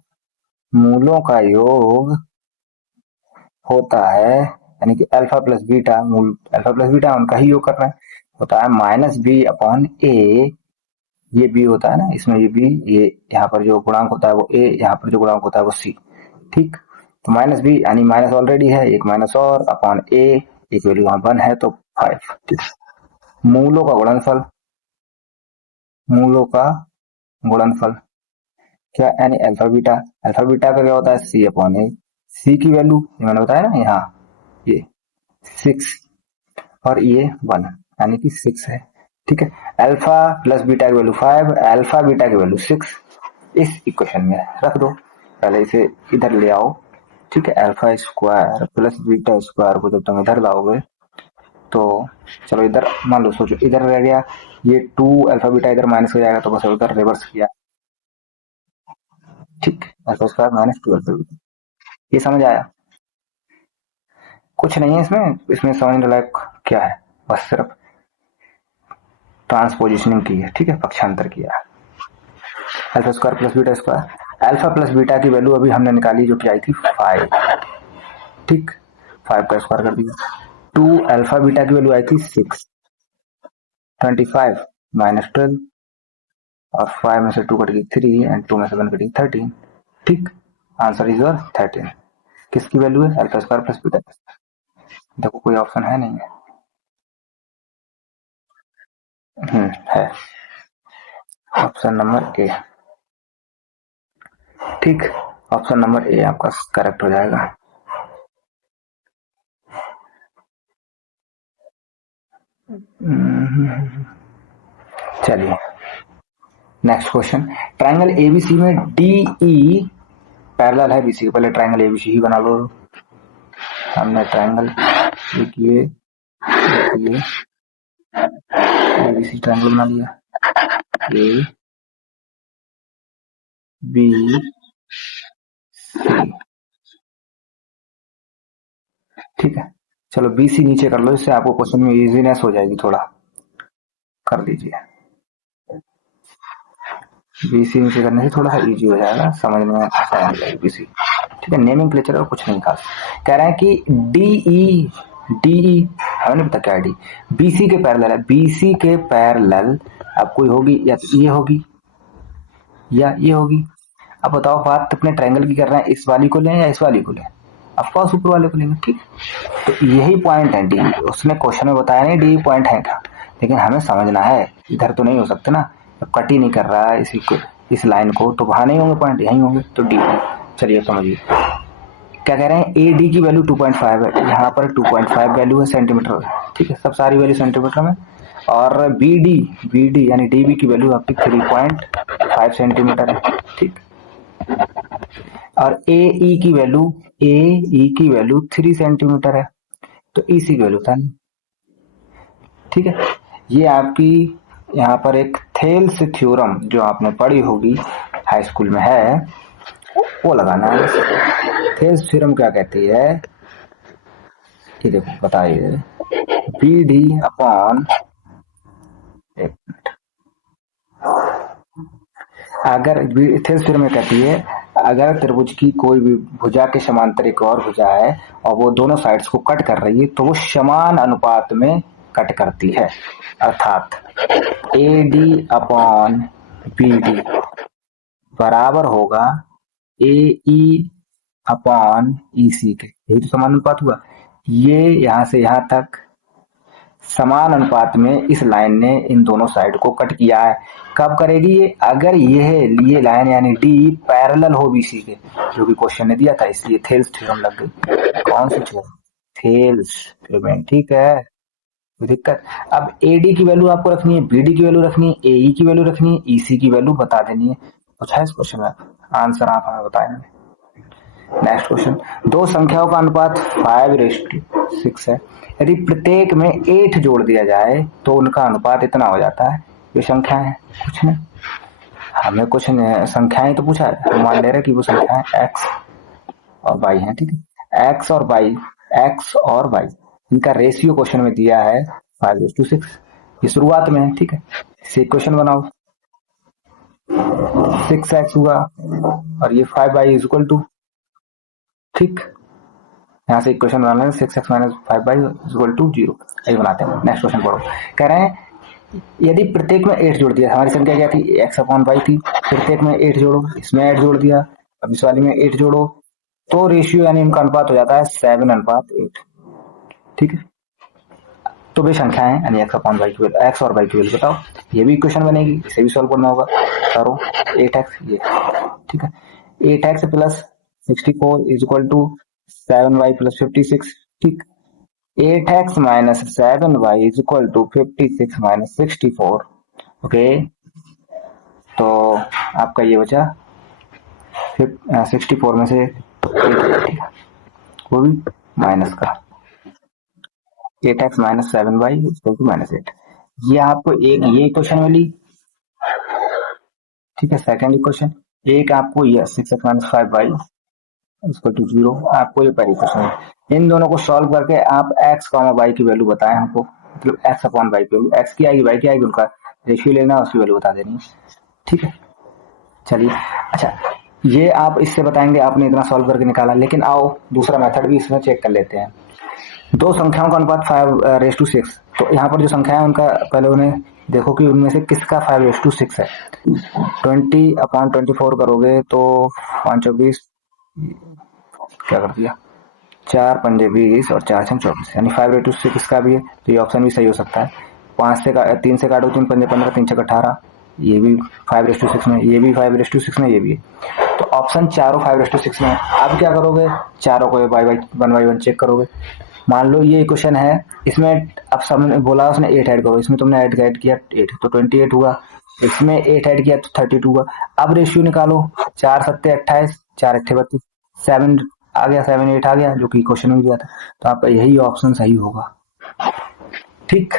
मूलों का योग होता है, यानी कि अल्फा प्लस बीटा, मूल अल्फा प्लस बीटा उनका ही योग करना है, होता है माइनस बी अपॉन ए, ये बी होता है ना, इसमें ये बी, ये यहाँ पर जो गुणांक होता है वो ए, यहाँ पर जो गुणांक होता है वो सी, ठीक, तो माइनस बी यानी माइनस ऑलरेडी है, एक माइनस और अपॉन ए, एक वैल्यू यहाँ 1 है तो 5, ठीक, मूलों का गुणनफल, मूलों का गुणनफल क्या, यानी अल्फा बीटा, अल्फा बीटा का क्या होता है सी अपॉन ए, सी की वैल्यू मैंने बताया ना यहाँ, ये 6 और ये 1 यानी कि 6 है, ठीक है, अल्फा प्लस बीटा की वैल्यू 5, अल्फा बीटा की वैल्यू 6, इस इक्वेशन में रख दो, पहले इसे इधर ले आओ, ठीक है, alpha square plus beta square को जब तुम इधर लाओगे तो चलो इधर मान लो, सोचो इधर रह गया, ये 2 अल्फा बीटा इधर माइनस हो जाएगा, तो बस उधर रिवर्स किया, ठीक, alpha square minus 2 alpha beta, ये समझ आया, कुछ नहीं है इसमें, इसमें समझने लायक क्या है, बस सिर्फ ट्रांसपोजिशनिंग की है, ठीक है, पक्षांतर किया है, alpha square plus beta square, alpha plus beta की वैल्यू अभी हमने निकाली जो कि आई थी 5, ठीक, 5 का स्क्वायर कर दिया, 2 अल्फा बीटा की वैल्यू आई थी 6, 25 माइनस 12 और 5 में से 2 कटेगी 3 एंड 2 में से 1 कटेगी 13। ठीक, आंसर इज योर 13। किसकी वैल्यू है? Alpha square plus beta. देखो कोई ऑप्शन है नहीं है ऑप्शन नंबर ए। ठीक, ऑप्शन नंबर ए आपका करेक्ट हो जाएगा। चलिए नेक्स्ट क्वेश्चन। ट्रायंगल एबीसी में डीई पैरेलल है बीसी के। पहले ट्रायंगल एबीसी ही बना लो। हमने ट्रायंगल ये एबीसी ट्रायंगल बना लिया। ए बी सी, ठीक है। चलो बीसी नीचे कर लो, इससे आपको क्वेश्चन में इजीनेस हो जाएगी। थोड़ा कर लीजिए। बीसी नीचे करने से थोड़ा सा इजी हो जाएगा, समझ में आसान हो जाएगा बीसी। ठीक है, नेमिंग क्लेचर और कुछ नहीं खास। कह रहे हैं कि डीई हमें नहीं पता क्या डी बीसी के पैरेलल है। बीसी के पैरेलल अब कोई होगी या तो ये होगी या ये होगी। अब बताओ बात अपने ट्रायंगल की कर रहे हैं, इस वाली को लें या इस वाली को लें? ऑफकोर्स ऊपर वाले को लेंगे। ठीक, तो यही पॉइंट है डी। उसने क्वेश्चन में बताया नहीं डी पॉइंट है क्या, लेकिन हमें समझना है इधर तो नहीं हो सकते ना, कट ही नहीं कर रहा है इसी को, इस लाइन को, तो वहां नहीं होंगे पॉइंट, यहीं होंगे, तो डी। चलिए समझिए क्या कह रहे हैं। ए डी की वैल्यू 2.5 है, यहाँ पर 2.5 वैल्यू है सेंटीमीटर। ठीक है, सब सारी वैल्यू सेंटीमीटर में। और बी डी यानी डी बी की वैल्यू आपकी 3.5 सेंटीमीटर है। ठीक, और ए ई की वैल्यू 3 सेंटीमीटर है, तो ई सी की वैल्यू था नहीं। ठीक है, ये आपकी यहाँ पर एक थेल्स थ्योरम जो आपने पढ़ी होगी हाई स्कूल में है, वो लगाना है। थेल्स थ्योरम क्या कहती है, ये देखो बताइए। बी डी अपॉन, अगर थेल्स थ्योरम कहती है अगर त्रिभुज की कोई भी भुजा के समांतर एक और भुजा है और वो दोनों साइड्स को कट कर रही है, तो वो समान अनुपात में कट करती है। अर्थात A D upon B D बराबर होगा ए ई अपॉन ई सी के। यही तो समान अनुपात हुआ। ये यहां से यहां तक समान अनुपात में इस लाइन ने इन दोनों साइड को कट किया है। कब करेगी ये? अगर ये लाइन यानी डी पैरेलल हो बीसी के, जो कि क्वेश्चन ने दिया था, इसलिए थेल्स थ्योरम लग गई। कौन सी थ्योरम? Thales theorem. ठीक है, कोई दिक्कत? अब एडी की वैल्यू आपको रखनी है, बीडी की वैल्यू रखनी है, एई की वैल्यू रखनी है, ईसी की वैल्यू बता देनी है। कुछ है इस क्वेश्चन में? आंसर आप हमें बताएंगे। Next question. दो संख्याओं का अनुपात 5:6 है। यदि प्रत्येक में 8 जोड़ दिया जाए तो उनका अनुपात इतना हो जाता है। ये संख्याएं हैं, कुछ नहीं, हमें कुछ संख्याएं तो पूछा है, हम मान ले रहे कि वो संख्याएं एक्स और वाई हैं। ठीक है, एक्स और वाई इनका रेशियो क्वेश्चन में दिया है 5:6। ये शुरुआत में है। ठीक है, इसे इक्वेशन बनाओ। 6x हुआ और ये 5y इज इक्वल टू, ठीक, यहाँ से इक्वेशन बनाना है 6x minus 5y is equal to 0। यही बनाते हैं। नेक्स्ट क्वेश्चन पढ़ो। कह रहे हैं यदि प्रत्येक में 8 जोड़ दिया, हमारी संख्या क्या थी? x अपॉन वाई थी। प्रत्येक में 8 जोड़ो, इसमें 8 जोड़ दिया, अब इस वाली में 8 जोड़ो, तो रेशियो यानी इनका अनुपात हो जाता है 7:8। ठीक है, तो वे संख्याएं यानी एक्स अपॉन वाई की वैल्यू, एक्स और वाई की वैल्यू बताओ। ये भी इक्वेशन बनेगी, इसे भी सॉल्व करना होगा। करो 8x, ये ठीक है, 8x plus 64 is equal to 7y plus 56। ठीक, 8x minus 7y is equal to 56 minus 64। Okay, तो आपका ये बचा 64 में से 8, वो भी माइनस का 8x minus 7y equal to minus 8। ये आपको एक ये इक्वेशन मिली। ठीक है, सेकंड इक्वेशन। एक आपको ये 6x minus 5y equal to 0, आपको ये पहली इक्वेशन। इन दोनों को सॉल्व करके आप x कॉमा y की वैल्यू बताएं हमको, मतलब x अपॉन y की वैल्यू, x की आएगी y की आएगी, उनका रेशियो लेना, उसकी वैल्यू बता देनी है। ठीक है, चलिए। अच्छा, ये आप इससे बताएंगे आपने इतना सॉल्व करके निकाला, लेकिन आओ दूसरा मेथड भी इसमें चेक कर लेते हैं। दो संख्याओं का अनुपात 5:6, तो यहाँ पर जो संख्या है उनका पहले उन्हें देखो कि उनमें से किसका 5:6 है। 20/24 करोगे तो 5 20, क्या कर दिया, 4 5 20 और 4 6 24, यानी 5:6 का भी है, तो ये ऑप्शन भी सही हो सकता है। 3 से काटो, 3 5 15, 3 6 18, ये भी 5:6 में, ये भी 5:6 में, ये भी है। तो ऑप्शन चारों 5:6 में है। अब क्या करोगे, चारों को बाई वन चेक करोगे। मान लो ये क्वेश्चन है, इसमें अब सबने बोला उसने 8 ऐड करो, इसमें तुमने ऐड किया 8 तो 28 हुआ, इसमें 8 ऐड किया तो 32 हुआ। अब रेशियो निकालो, 4 7 28, 4 8 32, 7 आ गया, 7 8 आ गया, जो कि क्वेश्चन में दिया था। तो आपका यही ऑप्शन सही होगा। ठीक,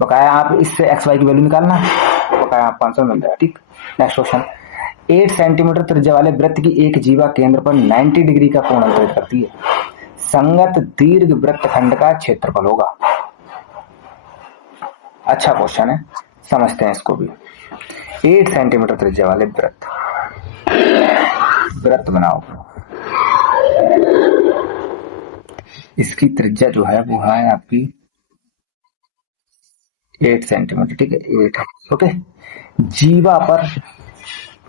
बकाया आप इससे एक्स वाई की वैल्यू निकालना, बकाया आपका आंसर मिल जाएगा। ठीक, नेक्स्ट क्वेश्चन। 8 सेंटीमीटर त्रिज्या वाले वृत्त की एक जीवा केंद्र पर 90 डिग्री का कोण अंतरित करती है। संगत दीर्घ वृत्तखंड का क्षेत्रफल होगा। अच्छा क्वेश्चन है, समझते हैं इसको भी। 8 सेंटीमीटर त्रिज्या वाले वृत्त बनाओ, इसकी त्रिज्या जो है वो है आपकी 8 सेंटीमीटर। ठीक है, 8 है, ओके। जीवा पर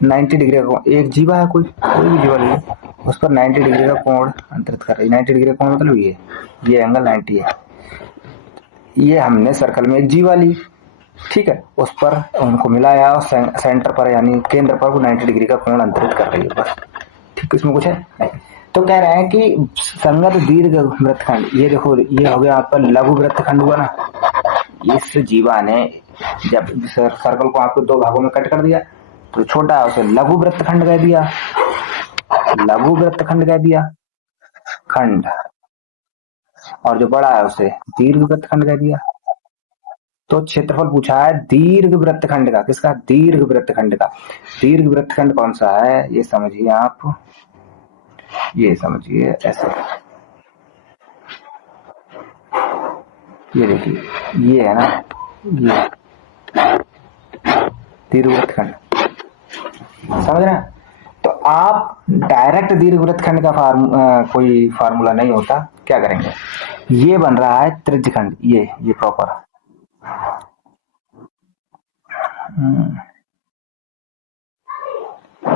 90 डिग्री का कोण, एक जीवा है, कोई भी जीवा लीजिए, उस पर 90 डिग्री का कोण अंतरित कर रही है। 90 डिग्री का कोण मतलब ये एंगल 90 है। ये हमने सर्कल में एक जीवा ली, ठीक है, उस पर उनको मिलाया और सेंटर पर यानी केंद्र पर वो 90 डिग्री का कोण अंतरित कर रही है, बस। ठीक, इसमें कुछ है नहीं। तो कह रहे हैं कि संगत दीर्घ वृत्तखंड, ये देखो, ये हो गया आपका लघु वृत्तखंड हुआ ना। इस जीवा ने जब सर्कल को आपको 2 भागों में कट कर दिया, तो छोटा है उसे लघु वृत्तखंड कह दिया, लघु वृत्तखंड कह दिया खंड, और जो बड़ा है उसे दीर्घ वृत्तखंड कह दिया। तो क्षेत्रफल पूछा है दीर्घ वृत्तखंड का, किसका, दीर्घ वृत्तखंड का। दीर्घ वृत्तखंड कौन सा है ये समझिए आप, ये समझिए ऐसे, ये देखिए, ये है ना, ये दीर्घ वृत्तखंड, समझ रहे हैं। तो आप डायरेक्ट दीर्घ वृत्तखंड का कोई फार्मूला नहीं होता, क्या करेंगे, ये बन रहा है त्रिज्यखंड, ये प्रॉपर,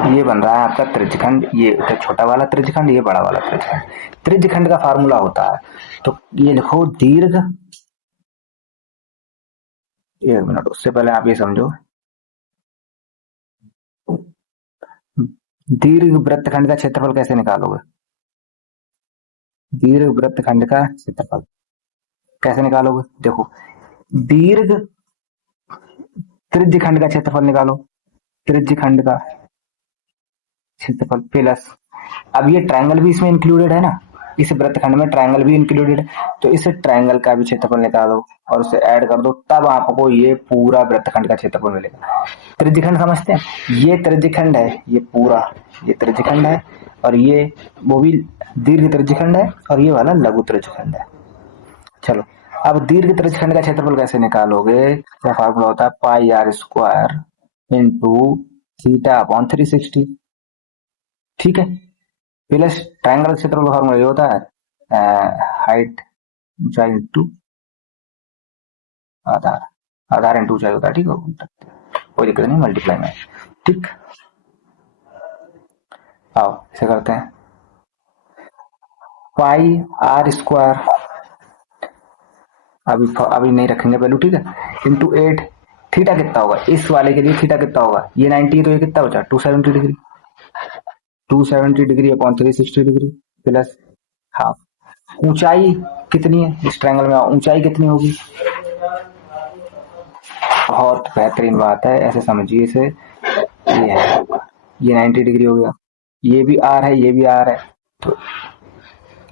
ये बन रहा है आपका त्रिज्यखंड, ये छोटा वाला त्रिज्यखंड, ये बड़ा वाला त्रिज्यखंड। त्रिज्यखंड का फार्मूला होता है, तो ये लिखो दीर्घ, एक मिनट, उससे पहले आप ये समझो, दीर्घ वृत्तखंड का क्षेत्रफल कैसे निकालोगे, दीर्घ वृत्तखंड का क्षेत्रफल कैसे निकालोगे, देखो, दीर्घ त्रिज्यखंड का क्षेत्रफल निकालो, त्रिज्यखंड का क्षेत्रफल प्लस, अब ये ट्रायंगल भी इसमें इंक्लूडेड है ना, इस वृत्तखंड में ट्रायंगल भी इंक्लूडेड है, तो इस ट्रायंगल का भी क्षेत्रफल निकालो और उसे ऐड कर दो, तब आपको ये पूरा वृत्तखंड का क्षेत्रफल मिलेगा। त्रिज्यखंड समझते हैं, ये त्रिज्यखंड है, ये पूरा, ये त्रिज्यखंड है, और ये वो भी दीर्घ त्रिज्यखंड है, और ये वाला लघु त्रिज्यखंड है। चलो, अब दीर्घ त्रिज्यखंड का क्षेत्रफल कैसे निकालोगे, क्या फार्मूला होता है, pi r square into theta upon 360, ठीक है, प्लस ट्रायंगल क्षेत्रफल का फार्मूला ये होता है हाइट ऊंचाई इंटू आधार, आधार इंटू ऊंचाई होता है, ठीक है, कोई दिक्कत नहीं, मल्टीप्लाई में, ठीक। आओ इसे करते हैं, पाई आर स्क्वायर, अभी नहीं रखेंगे वैल्यू, ठीक है, इंटू 8, थीटा कितना होगा, इस वाले के लिए थीटा कितना होगा, ये 90 है तो ये कितना बचा 270 degree, 270 degree upon 360 degree plus half. ऊंचाई कितनी है, इस ट्रायंगल में ऊंचाई कितनी होगी, बहुत बेहतरीन बात है, ऐसे समझिए इसे, ये है, ये 90 डिग्री हो गया, ये भी आर है, ये भी आर है, तो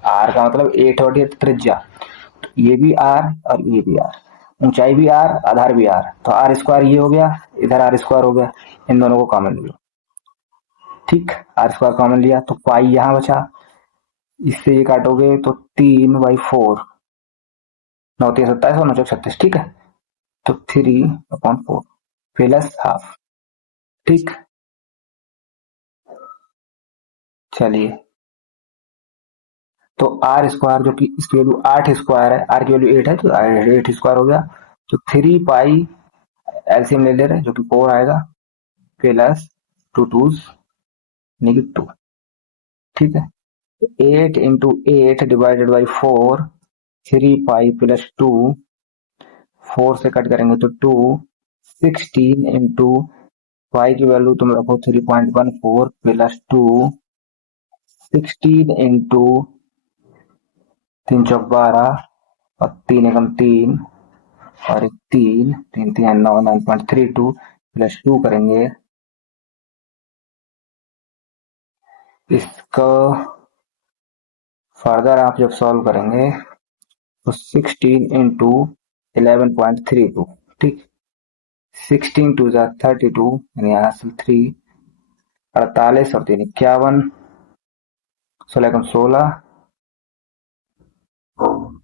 आर का मतलब 8 और त्रिज्या, ये भी आर और ये भी आर, ऊंचाई भी आर, आधार भी आर, तो आर स्क्वायर ये हो गया, इधर आर स्क्वायर हो गया, इन दोनों को कॉमन लिया, ठीक, आर स्क्वायर कॉमन लिया तो पाई यहां बचा, इससे ये काटोगे तो 3/4, 9 3 27 और 9 36, ठीक है, तो 3/4 प्लस हाफ, ठीक। चलिए तो आर स्क्वायर जो कि इसकी वैल्यू 8 स्क्वायर है, आर की वैल्यू 8 है तो 8 स्क्वायर हो गया, तो 3 पाई एलसीएम ले ले रहे हैं जो कि 4 आएगा, प्लस 2 2 -2, ठीक है। 8 into 8 divided by 4, 3 pi plus 2, 4 से कट करेंगे तो 2, 16 इंटू पाई की वैल्यू तुम रखो 3.14 प्लस 2, 16 इंटू 3 चौक 12 और 3 एकम 3 और एक 3 3 3 9 9.32 प्लस 2 करेंगे, इसका फर्दर आप जब सॉल्व करेंगे तो 16 इंटू 11.32, ठीक, 16 टू 32 यानी यहाँ से 3, 48 और 3 51, 16 एकम 16,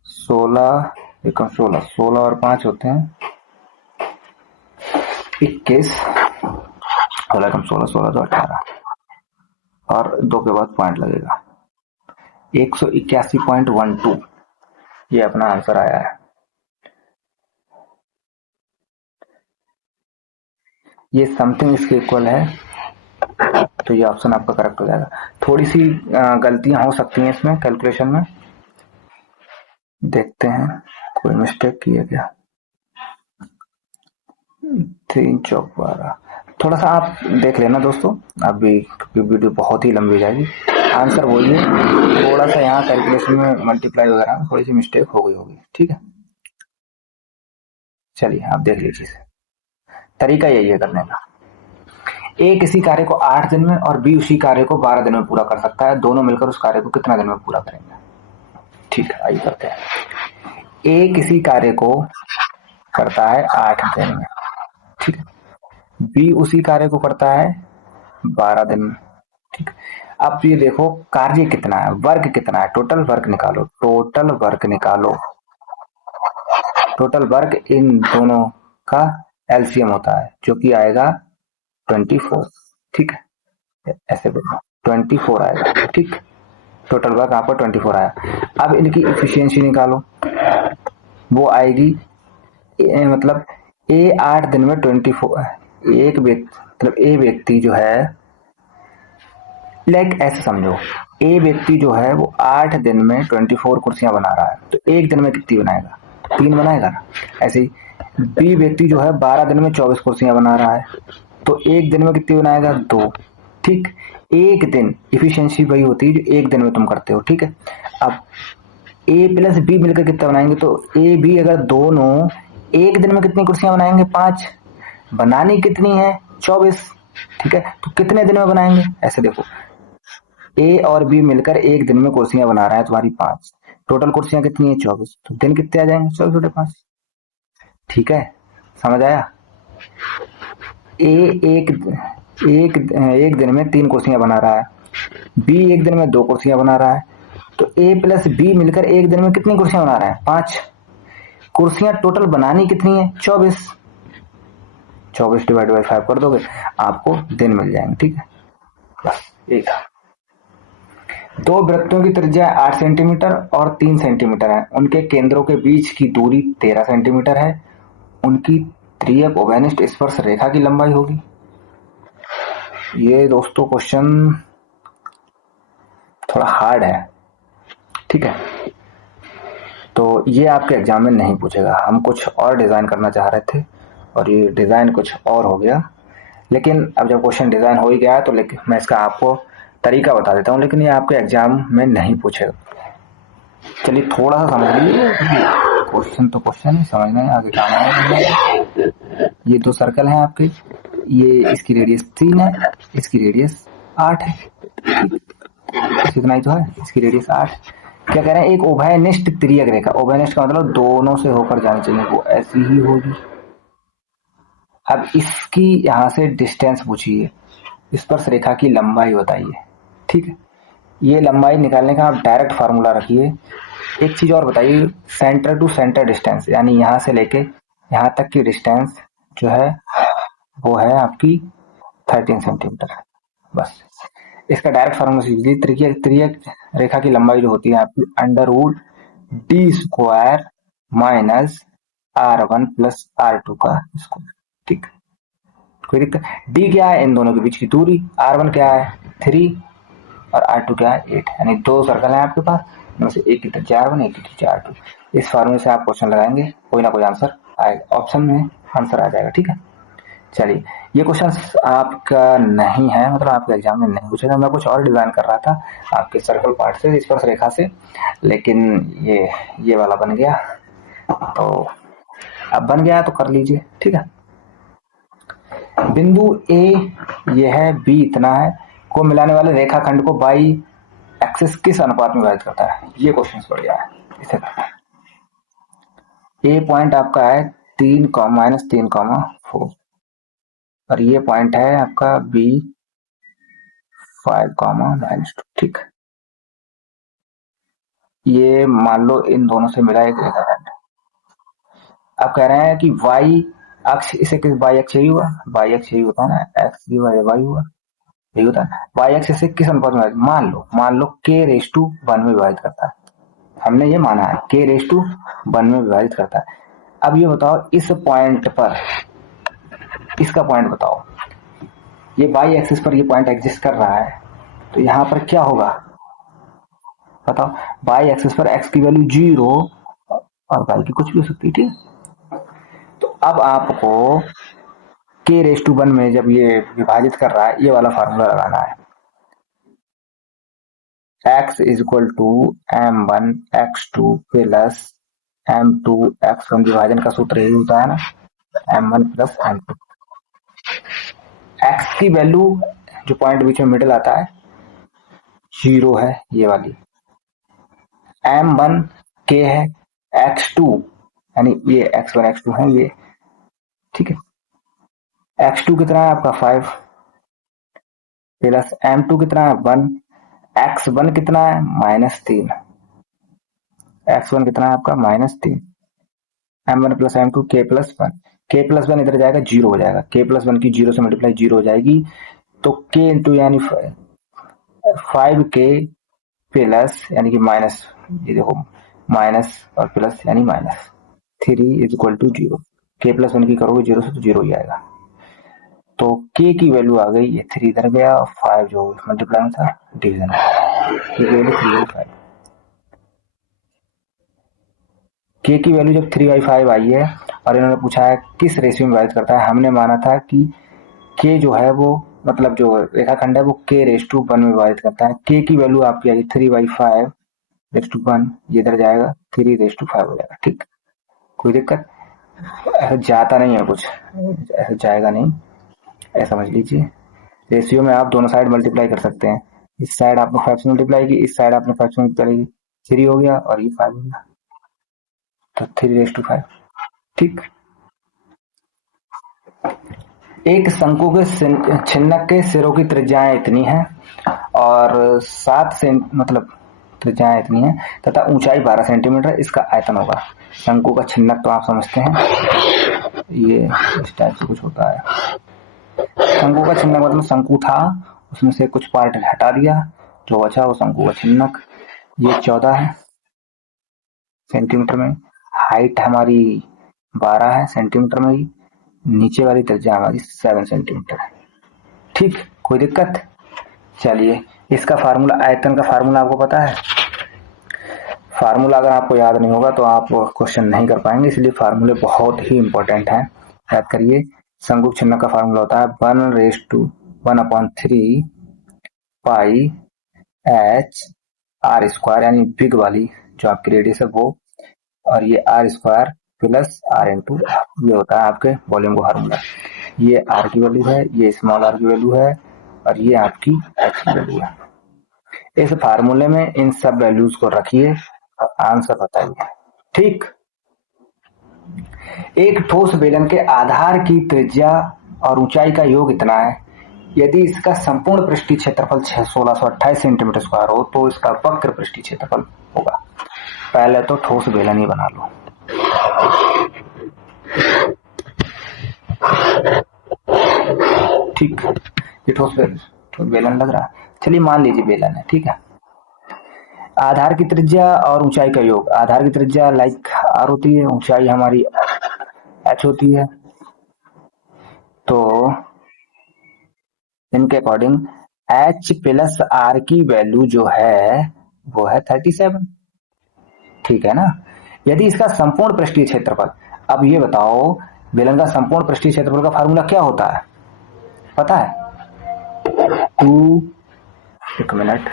16 एकम 16, 16 और 5 होते हैं 21, 16 एकम 16, 16 तो 18 और 2 के बाद पॉइंट लगेगा, 181.12 ये अपना आंसर आया है। ये समथिंग इसके इक्वल है, तो ये ऑप्शन आपका करेक्ट हो जाएगा। थोड़ी सी गलतियां हो सकती हैं इसमें कैलकुलेशन में, देखते हैं कोई मिस्टेक की है क्या। 3 चौक 12, थोड़ा सा आप देख लेना दोस्तों अभी, क्योंकि वीडियो बहुत ही लंबी हो जाएगी। आंसर वही है, थोड़ा सा यहाँ कैलकुलेशन में मल्टीप्लाई वगैरह में थोड़ी सी मिस्टेक हो गई होगी, ठीक है। चलिए आप देख लीजिए, तरीका यही है करने का। ए किसी कार्य को 8 दिन में और बी उसी कार्य को 12 दिन में पूरा कर सकता है, दोनों मिलकर उस कार्य को कितना दिन में पूरा करेंगे। ठीक है, आइए करते हैं। ए किसी कार्य को करता है 8 दिन में, ठीक है, बी उसी कार्य को करता है 12 दिन में, ठीक। अब ये देखो कार्य कितना है, वर्क कितना है, टोटल वर्क निकालो, टोटल वर्क निकालो, टोटल वर्क इन दोनों का एलसीएम होता है जो कि आएगा 24, ठीक है, ऐसे देखो 24 आएगा, ठीक, टोटल वर्क आपको 24 आया। अब इनकी इफिशियंसी निकालो, वो आएगी मतलब ए 8 दिन में 24, एक व्यक्ति मतलब ए व्यक्ति जो है, लाइक ऐसे समझो, ए व्यक्ति जो है वो 8 दिन में 24 कुर्सियां बना रहा है, तो एक दिन में कितनी बनाएगा, 3 बनाएगा ना। ऐसे ही बी व्यक्ति जो है 12 दिन में 24 कुर्सियां बना रहा है, तो एक दिन में कितनी बनाएगा, 2, ठीक। एक दिन इफिशियंसी वही होती है जो एक दिन में तुम करते हो, ठीक है। अब ए प्लस बी मिलकर कितना बनाएंगे, तो ए बी अगर दोनों एक दिन में कितनी कुर्सियां बनाएंगे, 5, बनानी कितनी है, 24, ठीक है, तो कितने दिन में बनाएंगे, ऐसे देखो ए और बी मिलकर एक दिन में कुर्सियां बना रहा है तुम्हारी 5, टोटल कुर्सियां कितनी है 24, तो दिन कितने आ जाएंगे, 24 बटे 5, ठीक है, समझ आया। ए एक दिन में 3 कुर्सियां बना रहा है, बी एक दिन में 2 कुर्सियां बना रहा है, तो ए प्लस बी मिलकर एक दिन में कितनी कुर्सियां बना रहा है, 5 कुर्सियां, टोटल बनानी कितनी है, 24, 24 डिवाइड बाई 5 कर दोगे आपको दिन मिल जाएंगे, ठीक है, बस एक। दो वृत्तों की त्रिज्या 8 सेंटीमीटर और 3 सेंटीमीटर है, उनके केंद्रों के बीच की दूरी 13 सेंटीमीटर है, उनकी त्रियक उभयनिष्ठ स्पर्श रेखा की लंबाई होगी। ये दोस्तों क्वेश्चन थोड़ा हार्ड है, ठीक है, तो ये आपके एग्जाम में नहीं पूछेगा। हम कुछ और डिजाइन करना चाह रहे थे और ये डिजाइन कुछ और हो गया, लेकिन अब जब क्वेश्चन डिजाइन हो ही गया है तो लेकिन मैं इसका आपको तरीका बता देता हूँ, लेकिन ये आपके एग्जाम में नहीं पूछेगा। चलिए थोड़ा सा समझ लीजिए, क्वेश्चन तो क्वेश्चन ही समझना है, आगे काम है। ये 2 सर्कल हैं आपके, ये इसकी रेडियस 3 है, इसकी रेडियस 8 है, इतना ही तो है, इसकी रेडियस 8। क्या कह रहे हैं, एक उभयनिष्ठ त्रियक रेखा, उभयनिष्ठ का मतलब दोनों से होकर जानी चाहिए, वो ऐसी ही होगी। अब इसकी यहां से डिस्टेंस पूछिए, स्पर्श रेखा की लंबाई बताइए, ठीक है। ये लंबाई निकालने का आप डायरेक्ट फार्मूला रखिए। एक चीज और बताइए, सेंटर टू सेंटर डिस्टेंस, यानी यहां से लेके यहां तक की डिस्टेंस जो है वो है आपकी 13 सेंटीमीटर, बस इसका डायरेक्ट फॉर्मूला सीख लीजिए। त्रियक रेखा की लंबाई जो होती है आपकी under root d square minus R1 plus R2 का स्क्वायर। ठीक, कोई दिक्कत? डी क्या है? इन दोनों के बीच की दूरी। R1 क्या है? 3 और R2 क्या है? 8। यानी दो सर्कल है आपके पास, उनमें से एक की त्रिज्या R1, एक की त्रिज्या R2। इस फार्मूले से आप क्वेश्चन लगाएंगे, कोई ना कोई आंसर आएगा, ऑप्शन में आंसर आ जाएगा। ठीक है, चलिए ये क्वेश्चन आपका नहीं है, मतलब आपके एग्जाम में नहीं पूछा था। मैं कुछ और डिजाइन कर रहा था आपके सर्कल पार्ट से, स्पर्श रेखा से, लेकिन ये वाला बन गया। तो अब बन गया तो कर लीजिए। ठीक है, बिंदु ए ये है, बी इतना है, को मिलाने वाले रेखाखंड को बाई एक्सिस किस अनुपात में विभाजित करता है? ये क्वेश्चन बढ़िया है, इसे करना है। ए पॉइंट आपका है 3,-3,4 और ये पॉइंट है आपका बी 5,-2। ठीक, ये मान लो इन दोनों से मिला एक रेखाखंड। अब कह रहे हैं कि वाई अक्ष, इसे किस वाई अक्ष यही हुआ, वाई अक्ष यही होता है ना, एक्स भी वाई हुआ, यही होता है। वाई अक्ष से किस अनुपात में? मान लो k⁻1 में विभाजित करता है। हमने ये माना है k⁻1 में विभाजित करता है। अब ये बताओ इस पॉइंट पर, इसका पॉइंट बताओ, ये वाई एक्सिस पर ये पॉइंट एग्जिस्ट कर रहा है, तो यहाँ पर क्या होगा बताओ? वाई एक्सिस पर एक्स की वैल्यू 0 और वाई की कुछ भी हो सकती है। ठीक, तो अब आपको k⁻1 में जब ये विभाजित कर रहा है, ये वाला फार्मूला लगाना है। x is equal to m1 x2 plus m2 x1। विभाजन का सूत्र यही होता है ना, m1 प्लस m2। x की वैल्यू जो पॉइंट बीच में मिडिल आता है 0 है, ये वाली। m1 k है, x2 यानी ये x1 x2 है ये। ठीक है, x2 कितना है आपका 5 प्लस m2 कितना है 1, x1 कितना है -3, x1 कितना है आपका -3, m1 plus m2 k+1। k+1 इधर जाएगा 0 हो जाएगा, k+1 की 0 से मल्टीप्लाई 0 हो जाएगी, तो k इंटू यानी 5k प्लस यानी कि माइनस, ये देखो माइनस और प्लस यानी -3 इज इक्वल टू 0। k+1 की करोगे 0 से तो 0 ही आएगा। तो k की वैल्यू आ गई, ये 3 इधर गया और 5 जो मल्टीप्लाई था डिवीजन, k की वैल्यू जब 3/5 आई है और इन्होंने पूछा है किस रेशियो में विभाजित करता है। हमने माना था कि k जो है वो, मतलब जो रेखाखंड है वो k⁻1 में विभाजित करता है। k की वैल्यू आपकी आई 3/5 ये इधर जाएगा 3/5 हो जाएगा। ठीक, कोई दिक्कत? ऐसा जाता नहीं है कुछ, ऐसा जाएगा नहीं, ऐसा समझ लीजिए। रेशियो में आप दोनों साइड मल्टीप्लाई कर सकते हैं। इस साइड आपने 5 से मल्टीप्लाई की, इस साइड आपने 5 से मल्टीप्लाई की, 3 हो गया और ये 5 हो गया, तो 3/5। ठीक, एक शंकु के छिन्नक के सिरों की त्रिज्याएं इतनी है और 7 से मतलब त्रिज्याएं इतनी है तथा ऊंचाई 12 सेंटीमीटर, इसका आयतन होगा। शंकु का छिन्नक तो आप समझते हैं, ये इस टाइप से कुछ होता है। शंकु का छिन्नक मतलब शंकु था, उसमें से कुछ पार्ट हटा दिया, जो बचा वो शंकु का छिन्नक। ये 14 है सेंटीमीटर में, हाइट हमारी 12 है सेंटीमीटर में ही, नीचे वाली त्रिज्या हमारी 7 सेंटीमीटर है। ठीक, कोई दिक्कत? चलिए इसका फार्मूला, आयतन का फार्मूला आपको पता है? फार्मूला अगर आपको याद नहीं होगा तो आप क्वेश्चन नहीं कर पाएंगे, इसलिए फार्मूले बहुत ही इंपॉर्टेंट है, याद करिए। शंकु छिन्नक का फार्मूला होता है 1/3 पाई h r स्क्वायर, यानी बिग वाली जो आपकी रेडियस है वो, और ये r square plus r into, ये होता है आपके वॉल्यूम का फार्मूला। ये r की वैल्यू है, ये स्मॉल r की वैल्यू है और ये आपकी h की वैल्यू है। इस फार्मूले में इन सब वैल्यूज को रखिए और आंसर बताइए। ठीक, एक ठोस बेलन के आधार की त्रिज्या और ऊंचाई का योग इतना है। यदि इसका संपूर्ण पृष्ठीय क्षेत्रफल 1628 सेंटीमीटर स्क्वायर हो तो इसका वक्र पृष्ठीय क्षेत्रफल होगा। पहले तो ठोस बेलन ही बना लो। ठीक, ये ठोस बेलन लग रहा है। चलिए मान लीजिए बेलन है, ठीक है। आधार की त्रिज्या और ऊंचाई का योग, आधार की त्रिज्या लाइक आर होती है, ऊंचाई हमारी एच होती है, तो इनके अकॉर्डिंग एच प्लस आर की वैल्यू जो है वो है 37, ठीक है ना। यदि इसका संपूर्ण पृष्ठीय क्षेत्रफल, अब ये बताओ बेलन का संपूर्ण पृष्ठीय क्षेत्रफल का फार्मूला क्या होता है, पता है? 2, एक मिनट,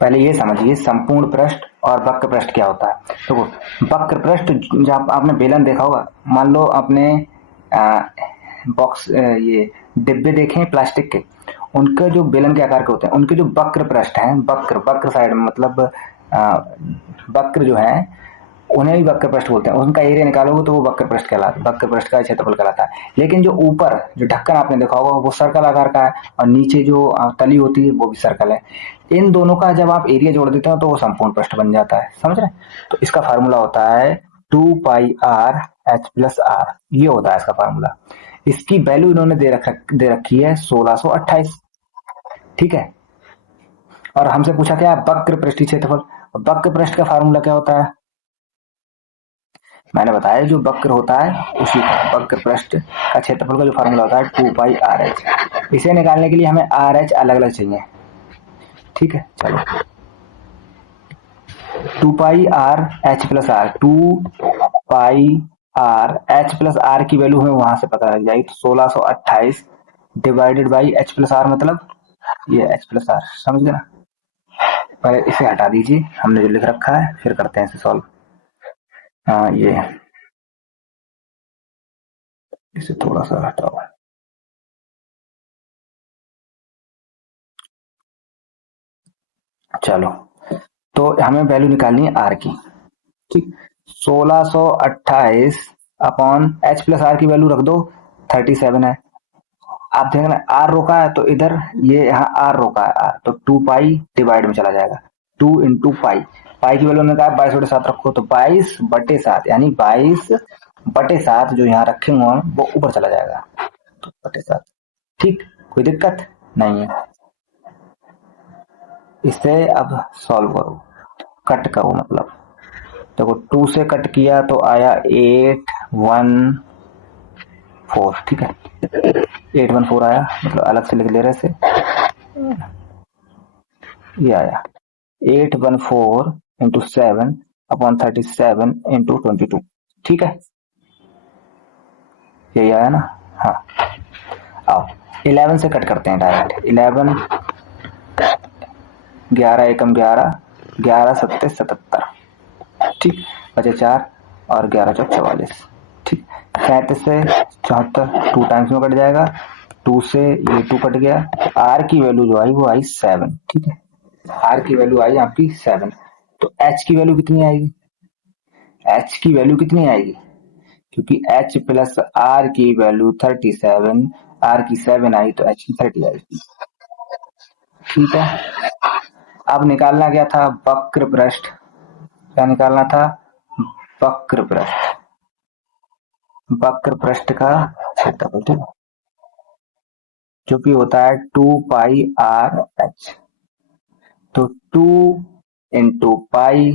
पहले ये समझिए संपूर्ण पृष्ठ और वक्र पृष्ठ क्या होता है। तो वक्र पृष्ठ, जब आपने बेलन देखा होगा, मान लो आपने बॉक्स ये डिब्बे देखे प्लास्टिक के, उनके जो बेलन के आकार के होते हैं, उनके जो वक्र पृष्ठ हैं, वक्र साइड में मतलब वक्र जो है उन्हें भी वक्र पृष्ठ बोलते हैं, उनका एरिया निकालोगे तो वो वक्र पृष्ठ कहलाता है, वक्र पृष्ठ का क्षेत्रफल कहलाता है। लेकिन जो ऊपर जो ढक्कन आपने देखा होगा वो सर्कल आकार का है, और नीचे जो तली होती है वो भी सर्कल है। इन दोनों का जब आप एरिया जोड़ देते हो तो वो संपूर्ण पृष्ठ बन जाता है, समझ रहे? तो इसका फार्मूला होता है 2πr h प्लस आर, ये होता है इसका फार्मूला। इसकी वैल्यू इन्होंने दे रखी है 1628, ठीक है। और हमसे पूछा क्या है, वक्र पृष्ठीय क्षेत्रफल। वक्र पृष्ठ का फार्मूला क्या होता है, मैंने बताया जो वक्र होता है उसी का, वक्र पृष्ठ का क्षेत्रफल का जो फार्मूला होता है 2πr h। इसे निकालने के लिए हमें आर एच अलग अलग चाहिए, ठीक है। चलो 2πr h plus r, 2πr h plus r की वैल्यू हमें वहां से पता लग जाएगी, तो 1628 divided by h plus r, मतलब ये h प्लस आर, समझ गए ना। पहले इसे हटा दीजिए, हमने जो लिख रखा है, फिर करते हैं इसे सॉल्व। हाँ ये इसे थोड़ा सा हटाओ, चलो। तो हमें वैल्यू निकालनी है आर की, ठीक। 1628 अपॉन एच प्लस आर की वैल्यू रख दो, 37 है। आप देखना आर रोका है तो इधर ये यहाँ आर रोका है, आर तो 2π डिवाइड में चला जाएगा, 2 इंटू पाई, पाई की वैल्यू ने कहा 22/7 रखो, तो 22/7 यानी 22/7 जो यहाँ रखेंगे वो ऊपर चला जाएगा, तो बटे 7, ठीक। कोई दिक्कत नहीं है। इसे अब सॉल्व करो, कट करो, मतलब देखो 2 से कट किया तो आया 814, ठीक है। 814 आया, मतलब अलग से लिख ले रहे से, ये आया 814 इंटू 7 अपॉन 37 इंटू 22, ठीक है, यही आया ना। हाँ आओ 11 से कट करते हैं डायरेक्ट, 11 11 एकम 11, 11 सत्ते 77, ठीक, बचे 4 और 11 चौक 44, ठीक। 37 से 74 2 टाइम्स में कट जाएगा, 2 से ये 2 कट गया, आर की वैल्यू जो आई वो आई 7, ठीक है। आर की वैल्यू आई आपकी 7, तो एच की वैल्यू कितनी आएगी, एच की वैल्यू कितनी आएगी, क्योंकि एच प्लस आर की वैल्यू 37, आर की 7 आई तो एच की 30 आएगी, ठीक है। अब निकालना क्या था, वक्र पृष्ठ, क्या निकालना था, वक्र पृष्ठ, वक्र पृष्ठ का क्षेत्रफल, ठीक है, जो कि होता है 2πr/h। तो 2 इंटू पाई,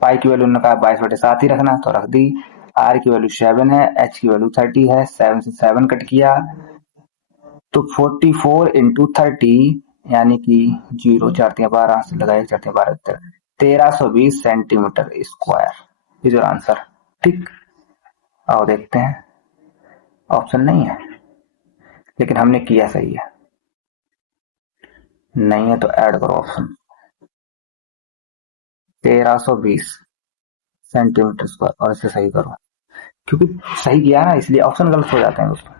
पाई की वैल्यू ने कहा 22/7 ही रखना, तो रख दी। आर की वैल्यू 7 है, एच की वैल्यू 30 है, 7 से 7 कट किया तो 44 इंटू 30 यानी कि 0 4 12 से लगाए 4 12 1320 centimetre square is your answer, ठीक। आओ देखते हैं, ऑप्शन नहीं है लेकिन हमने किया सही है, नहीं है तो ऐड करो ऑप्शन, 1320 सेंटीमीटर स्क्वायर, और इसे सही करो, क्योंकि सही किया ना इसलिए ऑप्शन गलत हो जाते हैं दोस्तों।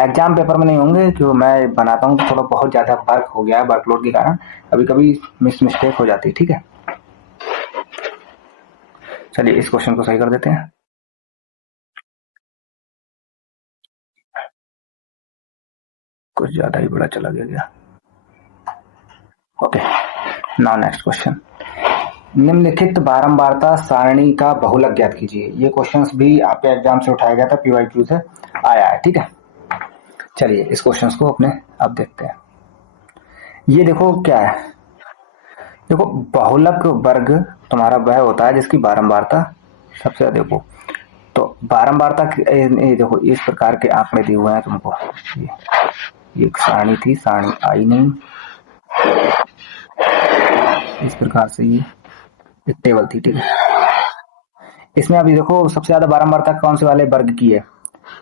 एग्जाम पेपर में नहीं होंगे, जो मैं बनाता हूँ तो थोड़ा बहुत ज्यादा वर्क हो गया है, वर्कलोड के कारण कभी कभी मिस्टेक हो जाती है, ठीक है। चलिए इस क्वेश्चन को सही कर देते हैं, कुछ ज्यादा ही बड़ा चला गया। ओके, नाउ नेक्स्ट क्वेश्चन, निम्नलिखित बारंबारता सारणी का बहुलक ज्ञात कीजिए। ये क्वेश्चंस भी आपके एग्जाम से उठाया गया था, PYQ से आया है, ठीक है। चलिए इस क्वेश्चंस को अपने अब देखते हैं। ये देखो क्या है, देखो बहुलक वर्ग तुम्हारा वह होता है जिसकी बारंबारता सबसे ज्यादा। देखो तो बारंबारता ये देखो इस प्रकार के आंकड़े दिए हुए हैं तुमको। ये एक सारणी थी, सारणी आई नहीं, इस प्रकार से ये एक टेबल थी, ठीक है। इसमें अभी देखो सबसे ज्यादा बारंबारता कौन से वाले वर्ग की है,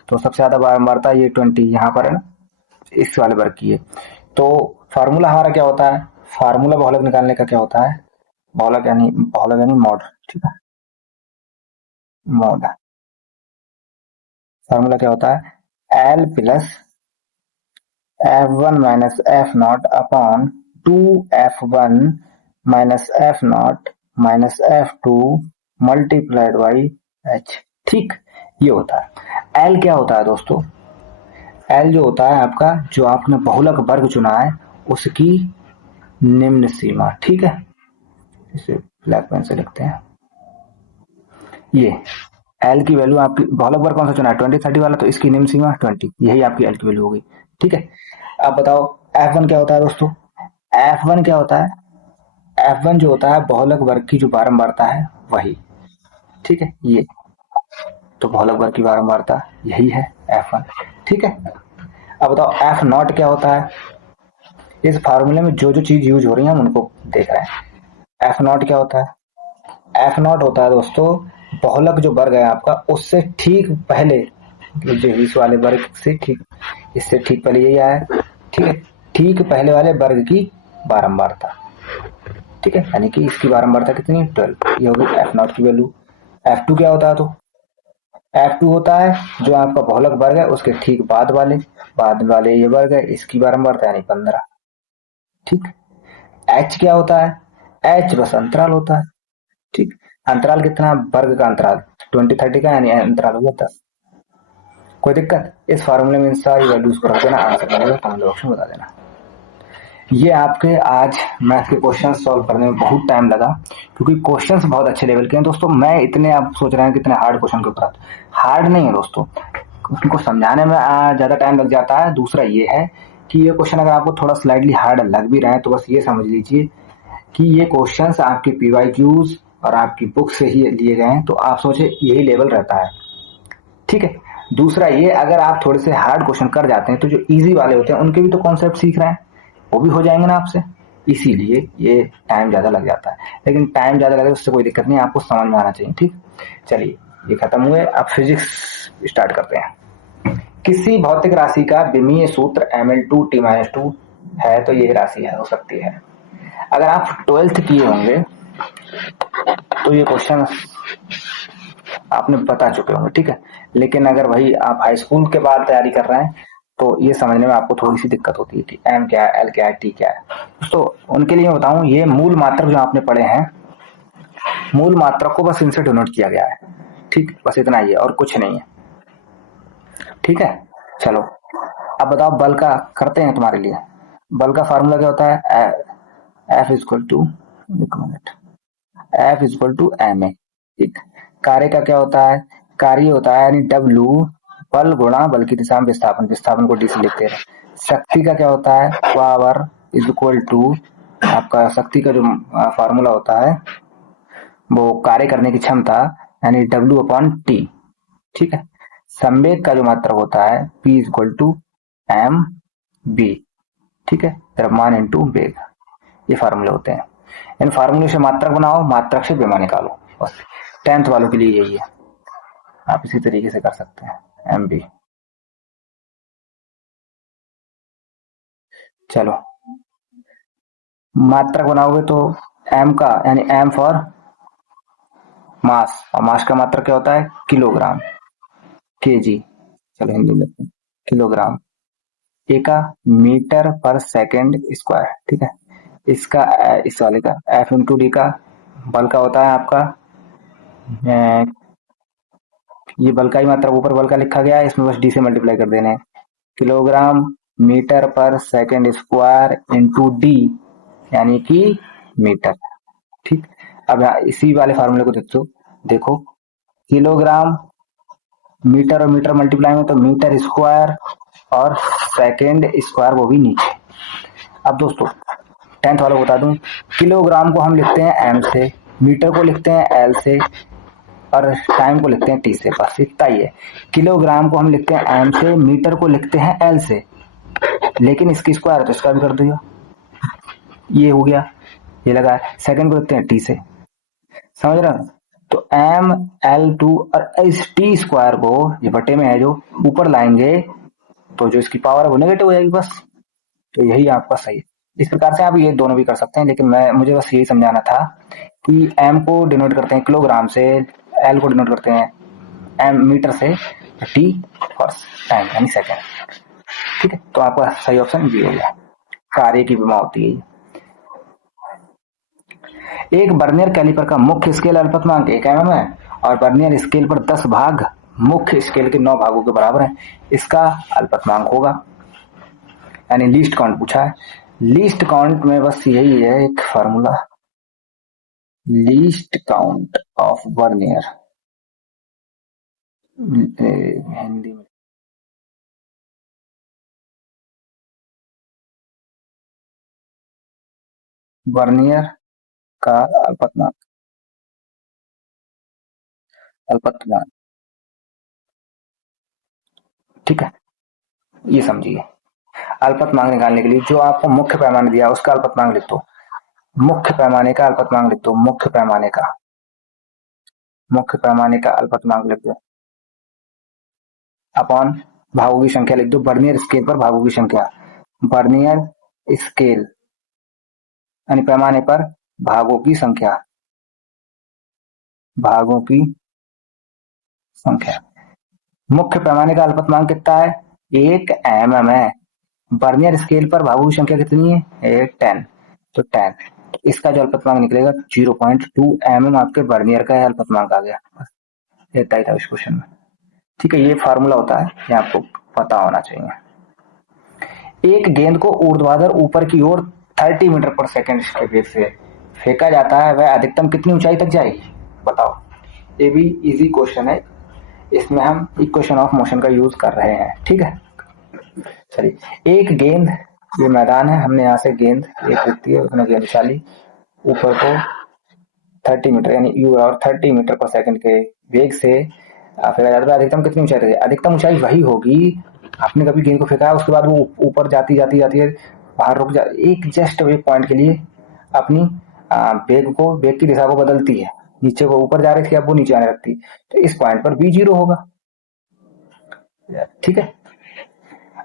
तो सबसे ज्यादा बारंबारता ये 20 यहाँ पर है ना, इस वाले वर्ग की है। तो फार्मूला हमारा क्या होता है, फार्मूला बहुलक निकालने का क्या होता है, बहुलक यानी मॉड, ठीक है, मॉड। फार्मूला क्या होता है, L plus F1 minus F not upon 2F1 minus F not minus F2 multiplied by H, ठीक। ये होता है एल। क्या होता है दोस्तों, एल जो होता है आपका, जो आपने बहुलक वर्ग चुना है उसकी निम्न सीमा, ठीक है। इसे ब्लैक पेन से लिखते हैं। ये एल की वैल्यू आपकी, बहुलक वर्ग कौन सा चुना है, 20 30 वाला, तो इसकी निम्न सीमा 20, यही आपकी एल की वैल्यू होगी, ठीक है। अब बताओ F1 क्या होता है दोस्तों, F1 क्या होता है, F1 जो होता है बहुलक वर्ग की जो बारंबारता है वही, ठीक है। ये तो बहुलक वर्ग की बारंबारता यही है F1, ठीक है। अब बताओ एफ नॉट क्या होता है, इस फार्मूले में जो जो चीज यूज हो रही है हम उनको देख रहे हैं। एफ नॉट क्या होता है, एफ नॉट होता है दोस्तों बहुलक जो वर्ग है आपका उससे ठीक पहले, जो इस वाले वर्ग से ठीक, इससे ठीक पहले यही आया, ठीक है, ठीक पहले वाले वर्ग की बारंबारता, ठीक है। यानी कि इसकी बारंबारता कितनी, 12, ये होगी एफ नॉट की वैल्यू। F2 क्या होता है, तो F2 होता है जो आपका बहुलक वर्ग है उसके ठीक बाद वाले ये वर्ग है, इसकी बारंबारता यानी 15, ठीक। एच क्या होता है, एच बस अंतराल होता है, ठीक। अंतराल कितना, वर्ग का अंतराल 20 30 का, यानी अंतराल हो गया 10। कोई दिक्कत, इस फार्मूले में इन सारी वैल्यूज को रख देना, आंसर मिलेगा, कमेंट बॉक्स में बता देना। ये आपके आज मैथ के क्वेश्चन सॉल्व करने में बहुत टाइम लगा, क्योंकि क्वेश्चंस बहुत अच्छे लेवल के हैं दोस्तों। मैं इतने, आप सोच रहे हैं कितने हार्ड क्वेश्चन के ऊपर, हार्ड नहीं है दोस्तों, उनको समझाने में ज्यादा टाइम लग जाता है। दूसरा ये है कि ये क्वेश्चन अगर आपको थोड़ा स्लाइडली हार्ड लग भी रहे हैं तो बस ये समझ लीजिए कि ये क्वेश्चंस आपके पीवाईक्यूज और आपकी बुक से ही लिए गए हैं, तो आप सोचे यही लेवल रहता है, ठीक है। दूसरा ये, अगर आप थोड़े से हार्ड क्वेश्चन कर जाते हैं तो जो इजी वाले होते हैं उनके भी तो कॉन्सेप्ट सीख रहे हैं, वो भी हो जाएंगे ना आपसे, इसीलिए ये टाइम ज्यादा लग जाता है। लेकिन टाइम ज्यादा लगे उससे कोई दिक्कत नहीं, आपको समझ में आना चाहिए, ठीक। चलिए ये खत्म हुए, अब फिजिक्स स्टार्ट करते हैं। किसी भौतिक राशि का विमीय सूत्र ml2t-2 है, तो ये राशि है, हो सकती है। अगर आप 12th किए होंगे तो ये क्वेश्चन आपने बता चुके होंगे, ठीक है। लेकिन अगर वही आप हाई स्कूल के बाद तैयारी कर रहे हैं तो ये समझने में आपको थोड़ी सी दिक्कत होती है, एम क्या है, एल क्या है, टी क्या है। तो उनके लिए बताऊं, ये मूल मात्रक जो आपने पढ़े हैं, मूल मात्रक को बस इनसे डिनोट किया गया है, ठीक, बस इतना ही है और कुछ नहीं है, ठीक है। चलो अब बताओ बल का करते हैं तुम्हारे लिए। बल का फार्मूला क्या होता है, एफ इजक्वल टू, एक minute, F is equal to m a, ठीक। कार्य का क्या होता है, कार्य होता है यानी डब्ल्यू बल गुणा बल की दिशा में विस्थापन, विस्थापन को डी से लिखते हैं। शक्ति का क्या होता है, पावर इज इक्वल टू, आपका शक्ति का जो फार्मूला होता है वो कार्य करने की क्षमता यानी डब्ल्यू अपॉन टी, ठीक है। संवेग का जो मात्रक होता है p is equal to m b, ठीक है, द्रव्यमान इंटू वेग, ये फार्मूले होते हैं। इन फार्मूले से मात्रक बनाओ, मात्रक से विमा निकालो, बस 10th वालों के लिए यही है। आप इसी तरीके से कर सकते हैं, एम बी। चलो मात्रक बनाओगे तो एम का यानी एम फॉर मास, और मास का मात्रक क्या होता है, किलोग्राम, केजी, चलो हिंदी में किलोग्राम। ए का मीटर पर सेकेंड स्क्वायर, ठीक है। इसका इस वाले का एफ इंटू डी का बल का होता है आपका, ये बल का ही मात्रक ऊपर बल का लिखा गया है, इसमें बस डी से मल्टीप्लाई कर देना है, किलोग्राम मीटर पर सेकेंड स्क्वायर इंटू डी यानी कि मीटर, ठीक। अब इसी वाले फार्मूले को देखो, देखो किलोग्राम मीटर और मीटर मल्टीप्लाई में तो मीटर स्क्वायर और सेकेंड स्क्वायर वो भी नीचे। अब दोस्तों 10th वालों को बता दूं, किलोग्राम को हम लिखते हैं एम से, मीटर को लिखते हैं एल से, और टाइम को लिखते हैं टी से। बस इतना ही है। किलोग्राम को हम लिखते हैं एम से, मीटर को लिखते हैं एल से, लेकिन इसकी स्क्वायर तो इसका भी कर दिया, ये हो गया, ये लगा। सेकंड को लिखते हैं टी से, समझ रहे हो? तो एम एल टू और इस टी स्क्वायर को, ये बटे में है जो, ऊपर लाएंगे तो जो इसकी पावर है वो नेगेटिव हो जाएगी बस। तो यही आपका सही है। इस प्रकार से आप ये दोनों भी कर सकते हैं, लेकिन मुझे बस यही समझाना था कि एम को डिनोट करते हैं किलोग्राम से, एल को डिनोट करते हैं एम मीटर से, टी फॉर टाइम यानी सेकेंड। ठीक है, तो आपका सही ऑप्शन ये हो गया। कार्य की विमा होती है। एक वर्नियर कैलिपर का मुख्य स्केल अल्पतमांक 1 mm है और वर्नियर स्केल पर 10 भाग मुख्य स्केल के 9 भागों के बराबर है। इसका अल्पतमांक होगा, यानी लीस्ट काउंट पूछा है। लीस्ट काउंट में बस यही है एक formula, least count of vernier, Hindi में वर्नियर का अल्पतमांक, अल्पतमांक। ठीक है, ये समझिए। अल्पतमांक निकालने के लिए जो आपको मुख्य पैमाने दिया उसका अल्पतमांक लिख दो, मुख्य पैमाने का अल्पतमांक लिख दो, मुख्य पैमाने का अल्पतमांक लिख दो, अपॉन भागों की संख्या लिख दो, वर्नियर स्केल पर भागों की संख्या, वर्नियर स्केल यानी पैमाने पर भागों की संख्या, भागों की संख्या। मुख्य पैमाने का अल्पतमांक कितना है? 1 mm है। वर्नियर स्केल पर भागों की संख्या कितनी है? 10, तो 10, इसका जो अल्पतमांक निकलेगा 0.2 mm आपके वर्नियर का अल्पतमांक आ गया। इतना ही था इस क्वेश्चन में। ठीक है, ये फार्मूला होता है, ये आपको पता होना चाहिए। एक गेंद को ऊर्ध्वाधर ऊपर की ओर 30 मीटर पर सेकंड के वेग से फेंका जाता है, वह अधिकतम कितनी ऊंचाई तक जाएगी? बताओ। ये भी इजी क्वेश्चन है, इसमें हम इक्वेशन ऑफ मोशन का यूज कर रहे हैं। ठीक है, चलिए। एक गेंद, ये मैदान है, हमने यहाँ से गेंद एक व्यक्ति है, उसने गेंद उछाली ऊपर को 30 मीटर यानी यू और 30 मीटर पर सेकंड के वेग से फेंका जाता है। अधिकतम कितनी ऊंचाई तक? अधिकतम ऊंचाई वही होगी, आपने कभी गेंद को फेंका है उसके बाद वो ऊपर जाती जाती जाती है, बाहर रुक जा, एक जस्ट एक पॉइंट के लिए अपनी वेग की दिशा को बदलती है, नीचे को ऊपर जा रही थी अब वो नीचे आने लगती, तो इस पॉइंट पर बी 0 होगा। ठीक है,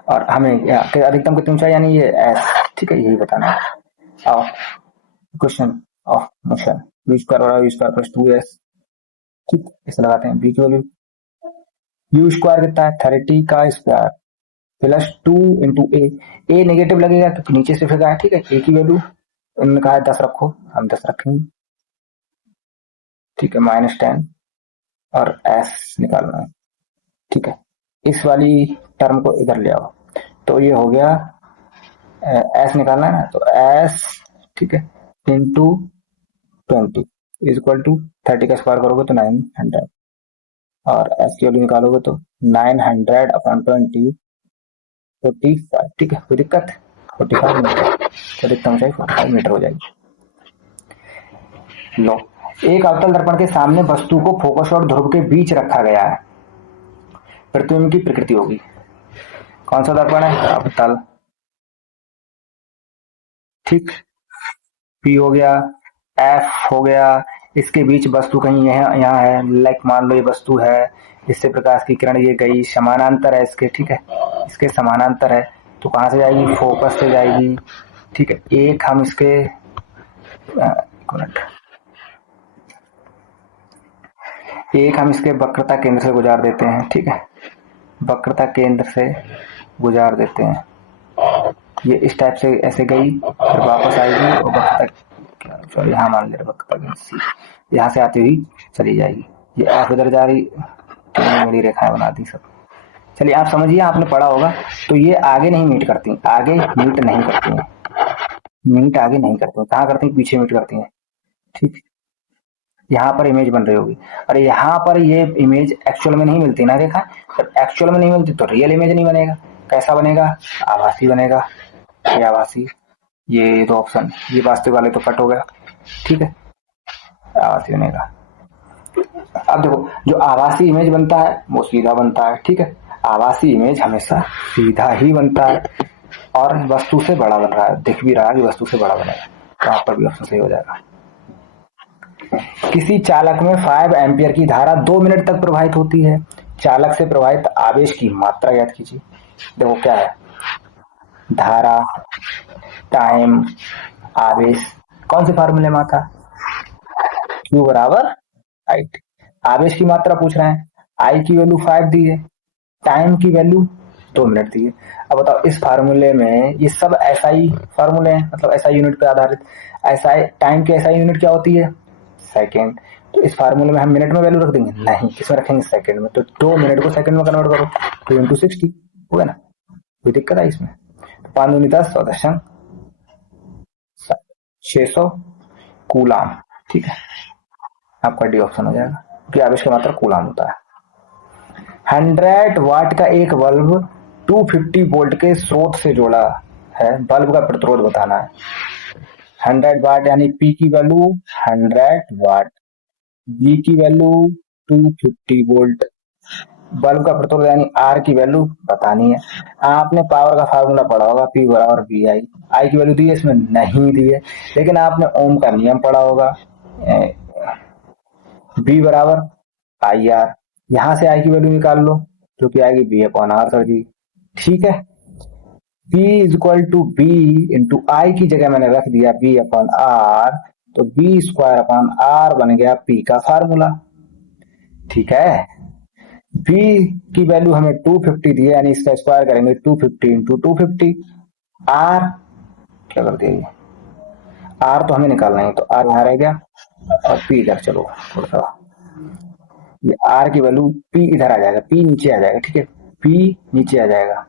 और हमें अधिकतम कितनी ऊंचाई यानी ये एस। ठीक है, यही बताना है। आओ, question of motion, v square और u स्क्वायर प्लस 2s। ठीक, इसे लगाते हैं, v की वैल्यू, u स्क्वायर कितना है? 30 का स्क्वायर प्लस 2 इंटू ए नेगेटिव लगेगा क्योंकि नीचे से फेंका है। ठीक है, ए की वैल्यू उन्होंने कहा है 10 रखो, हम 10 रखेंगे। ठीक है, -10 और एस निकालना है। ठीक है, इस वाली टर्म को इधर ले आओ, तो ये हो गया एस निकालना है ना, तो एस, ठीक है, इंटू 20 इज इक्वल टू 30 का स्क्वायर करोगे तो 900, और एस की वैल्यू निकालोगे तो 900 अपॉन 20, 45। ठीक है, कोई दिक्कत? 45 मीटर, तो अधिकतम ऊंचाई 45 मीटर हो जाएगी। लो, एक अवतल दर्पण के सामने वस्तु को फोकस और ध्रुव के बीच रखा गया है, प्रतिबिंब की प्रकृति होगी। कौन सा दर्पण है? अवतल। ठीक, पी हो गया, एफ हो गया, इसके बीच वस्तु कहीं यहाँ है, लाइक मान लो ये वस्तु है, इससे प्रकाश की किरण ये गई, समानांतर है इसके। ठीक है, इसके समानांतर है, तो कहां से जाएगी? फोकस से जाएगी। ठीक है, एक हम इसके वक्रता केंद्र से गुजार देते हैं। ठीक है, वक्रता केंद्र से गुजार देते हैं, ये इस टाइप से ऐसे गई, फिर वापस आएगी और वक्रता, यहाँ मान ले वक्रता यहाँ से आती हुई चली जाएगी। ये एफ इधर जा रही, मेरी रेखाएं बना दी सब। चलिए, आप समझिए, आपने पढ़ा होगा। तो ये आगे नहीं मीट करती, आगे मीट नहीं करती हैं, मीट आगे नहीं करती हैं, कहाँ करती हैं? पीछे मीट करती हैं। ठीक, यहाँ पर इमेज बन रही होगी, और यहाँ पर ये इमेज एक्चुअल में नहीं मिलती ना, रेखा जब एक्चुअल में नहीं मिलती तो रियल इमेज नहीं बनेगा। कैसा बनेगा? आभासी बनेगा, ये आभासी। ये दो ऑप्शन, ये वास्तविक वाले तो कट हो गया, ठीक है, आवासीय होने का। अब देखो जो आभासी इमेज बनता है वो सीधा बनता है, ठीक है, आभासी इमेज हमेशा सीधा ही बनता है और वस्तु से बड़ा बन रहा है, दिख भी रहा है कि वस्तु से बड़ा बनेगा, तो यहाँ पर भी ऑप्शन सही हो जाएगा। किसी चालक में 5 एम्पियर की धारा 2 मिनट तक प्रवाहित होती है, चालक से प्रवाहित आवेश की मात्रा ज्ञात कीजिए। देखो क्या है, धारा, टाइम, आवेश, कौन से फार्मूले में आता? Q बराबर आई टी। आवेश की मात्रा पूछ रहे हैं, आई की वैल्यू 5 दी है, टाइम की वैल्यू 2 मिनट दी है। अब बताओ इस फार्मूले में, ये सब एसआई फार्मूले हैं, मतलब एसआई यूनिट पे आधारित। एसआई टाइम की एसआई यूनिट क्या होती है? सेकेंड। तो इस फार्मूले में हम मिनट में वैल्यू रख देंगे? नहीं, किसमें रखेंगे? सेकंड में। तो 2 मिनट को सेकंड में कन्वर्ट करो, 2 इंटू 60 हो गया ना, कोई दिक्कत है इसमें? तो 5 दूनी 10 और 600 कूलाम, ठीक है, आपका डी ऑप्शन हो जाएगा, क्योंकि आवेश का मात्रा कूलाम होता है। 100 वाट का एक बल्ब 250 वोल्ट के स्रोत से जोड़ा है, बल्ब का प्रतिरोध बताना है। 100 वाट यानी पी की वैल्यू 100 वाट, बी की वैल्यू 250 वोल्ट, बल्ब का प्रतिरोध यानी आर की वैल्यू बतानी है। आपने पावर का फार्मूला पढ़ा होगा, पी बराबर बी आई। आई की वैल्यू दी है इसमें? नहीं दी है, लेकिन आपने ओम का नियम पढ़ा होगा, बी बराबर आई आर, यहां से आई की वैल्यू निकाल लो जो कि आएगी b upon r sir ji, ठीक है। P is equal to b into I की जगह मैंने रख दिया बी अपॉन आर, तो बी स्क्वायर अपॉन आर बन गया पी का फार्मूला, ठीक है। बी की वैल्यू हमें 250 दी है, यानी इसका स्क्वायर करेंगे 250 इंटू 250। आर क्या कर दिया, आर तो हमें निकालना है, तो आर यहां रह गया और पी इधर, चलो थोड़ा सा, ये आर की वैल्यू पी इधर आ जाएगा, पी नीचे आ जाएगा, ठीक है, पी नीचे आ जाएगा,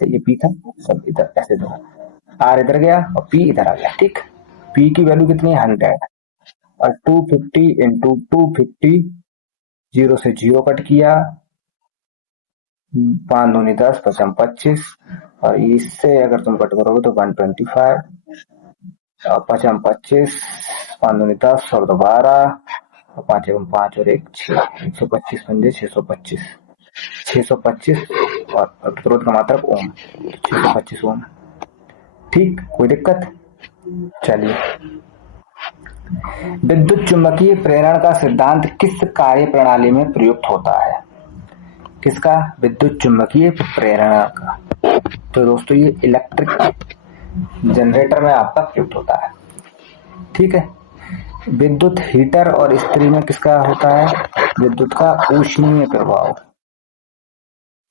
तो ये पी था, सब इधर ऐसे दो, आर इधर गया और पी इधर आ गया, ठीक। पी की वैल्यू कितनी है? 100 और 250 इंटू 250, 0 से 0 कट किया, 5 दूनी 10, 5 25, और इससे अगर तुम कट करोगे तो 125 और 5 25, 5 दूनी 10 और 2 12, 5 5 और 1 6, 125 पंजे 625, 625 और प्रतिरोध का मात्रक ओम, 625 ओम, ठीक, कोई दिक्कत? चलिए, विद्युत चुंबकीय प्रेरण का सिद्धांत किस कार्य प्रणाली में प्रयुक्त होता है? किसका? विद्युत चुंबकीय प्रेरण का। तो दोस्तों ये इलेक्ट्रिक जनरेटर में आपका प्रयुक्त होता है, ठीक है। विद्युत हीटर और इस्त्री में किसका होता है? विद्युत का ऊष्मीय प्रभाव,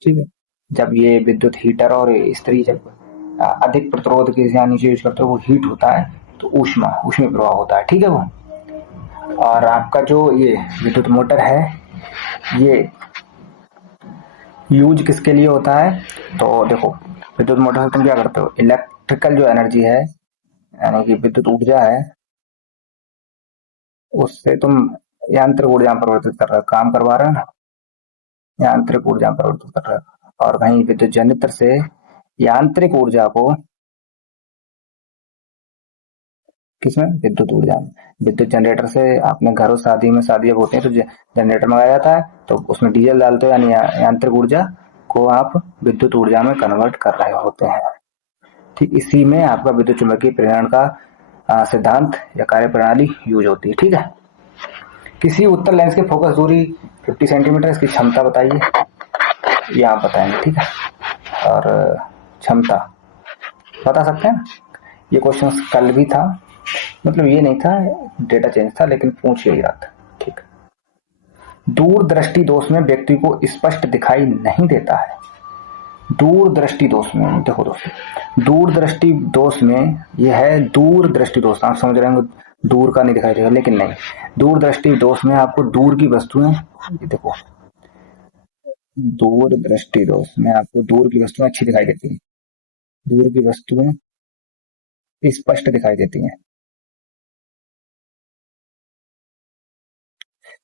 ठीक है। जब ये विद्युत हीटर और इस्त्री जब अधिक प्रतिरोध के यानी यूज करते हो, वो हीट होता है, तो ऊष्मीय प्रभाव होता है, ठीक है वो। और आपका जो ये विद्युत मोटर है, ये यूज किसके लिए होता है? तो देखो, विद्युत मोटर से तुम क्या करते हो, इलेक्ट्रिकल जो एनर्जी है यानी कि विद्युत ऊर्जा है, उससे तुम यांत्रिक ऊर्जा में परिवर्तित कर रहे हो, काम करवा रहे हो ना, यांत्रिक ऊर्जा में परिवर्तित कर रहे हो। और वहीं विद्युत जनरेटर से यांत्रिक ऊर्जा को किसमें? विद्युत ऊर्जा में। विद्युत जनरेटर से आपने घरों शादी में, शादी जब होती है तो जनरेटर मंगाया जाता है, तो उसमें डीजल डालते हो, यानी यांत्रिक ऊर्जा को आप विद्युत ऊर्जा में कन्वर्ट कर रहे होते हैं, ठीक। इसी में आपका विद्युत चुंबकीय प्रेरण का सिद्धांत या कार्य प्रणाली यूज होती है, ठीक है। किसी उत्तल लेंस के फोकस दूरी 50 सेंटीमीटर, इसकी क्षमता बताइए, ये आप बताएंगे, ठीक है। और क्षमता बता सकते हैं, ये क्वेश्चन कल भी था, मतलब ये नहीं था, डेटा चेंज था, लेकिन पूछ यही रहा था, ठीक। दूरदृष्टि दोष में व्यक्ति को स्पष्ट दिखाई नहीं देता है। दूरदृष्टि दोष में, देखो दोस्तों, दूरदृष्टि दोष में यह है, दूरदृष्टि दोष आप समझ रहे होंगे, दूर का नहीं दिखाई देगा, लेकिन नहीं, दूरदृष्टि दोष में आपको दूर की वस्तुएं, देखो दूरदृष्टि दोष में आपको दूर की वस्तुएं अच्छी दिखाई देती हैं, दूर की वस्तुएं स्पष्ट दिखाई देती हैं,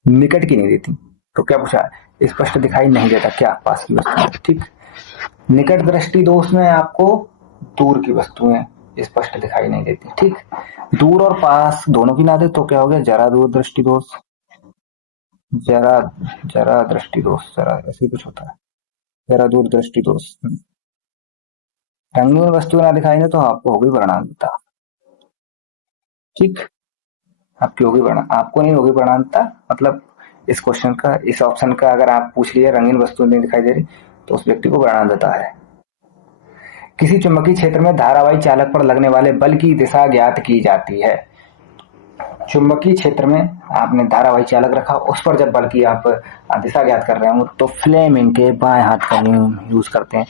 निकट की नहीं देती। तो क्या पूछा? स्पष्ट दिखाई नहीं देता क्या? पास की वस्तुएं, ठीक। निकट दृष्टि दोष में आपको दूर की वस्तुएं स्पष्ट दिखाई नहीं देती। ठीक, दूर और पास दोनों की ना दे तो क्या हो गया, जरा दूर दृष्टि दोष, जरा जरा दृष्टि दोष, जरा ऐसे ही कुछ होता है, जरा दूर दृष्टि दोष। रंगीन वस्तु ना दिखाई दे तो आपको होगी वर्णांतता। ठीक, आपकी होगी वर्ण, आपको नहीं होगी वर्णांतता, मतलब इस क्वेश्चन का, इस ऑप्शन का अगर आप पूछ लिए रंगीन वस्तु नहीं दिखाई दे रही तो उस व्यक्ति को वर्णांतता है। किसी चुंबकीय क्षेत्र में धारावाही चालक पर लगने वाले बल की दिशा ज्ञात की जाती है। चुंबकीय क्षेत्र में आपने धारावाही चालक रखा, उस पर जब बल की आप दिशा ज्ञात कर रहे हो तो फ्लेमिंग के बाएं हाथ का नियम यूज करते हैं।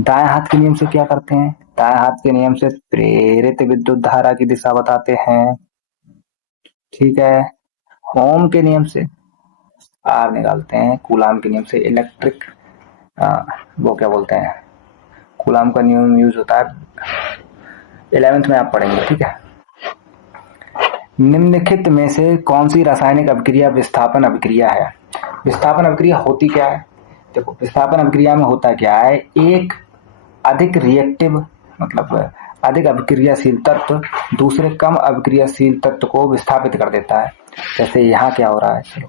दाएं हाथ के नियम से क्या करते हैं, दाएं हाथ के नियम से प्रेरित विद्युत धारा की दिशा बताते हैं। ठीक है, ओम के नियम से आर निकालते हैं, कूलाम के नियम से इलेक्ट्रिक, वो क्या बोलते हैं, कूलाम का नियम यूज होता है, 11th में आप पढ़ेंगे। ठीक है, निम्नलिखित में से कौन सी रासायनिक अभिक्रिया विस्थापन अभिक्रिया है। विस्थापन अभिक्रिया होती क्या है, देखो विस्थापन अभिक्रिया में होता क्या है, एक अधिक रिएक्टिव मतलब अधिक अभिक्रियाशील तत्व दूसरे कम अभिक्रियाशील तत्व को विस्थापित कर देता है। जैसे यहाँ क्या हो रहा है, चलो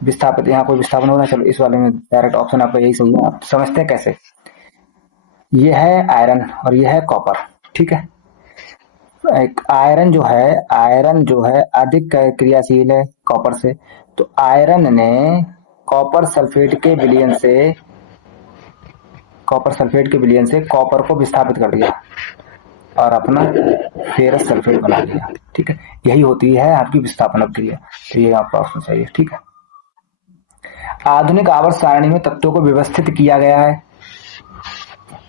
विस्थापित, यहाँ कोई विस्थापन हो रहा है, चलो इस वाले में डायरेक्ट ऑप्शन आपका यही सही है। आप समझते हैं कैसे, ये है आयरन और ये है कॉपर। ठीक है, एक आयरन जो है अधिक क्रियाशील है कॉपर से, तो आयरन ने कॉपर सल्फेट के विलयन से कॉपर को विस्थापित कर दिया और अपना फेरस सल्फेट बना लिया। ठीक है, यही होती है आपकी विस्थापन अभिक्रिया, तो ये आपका ऑप्शन सही है। ठीक है, आधुनिक आवर्त सारणी में तत्वों को व्यवस्थित किया गया है,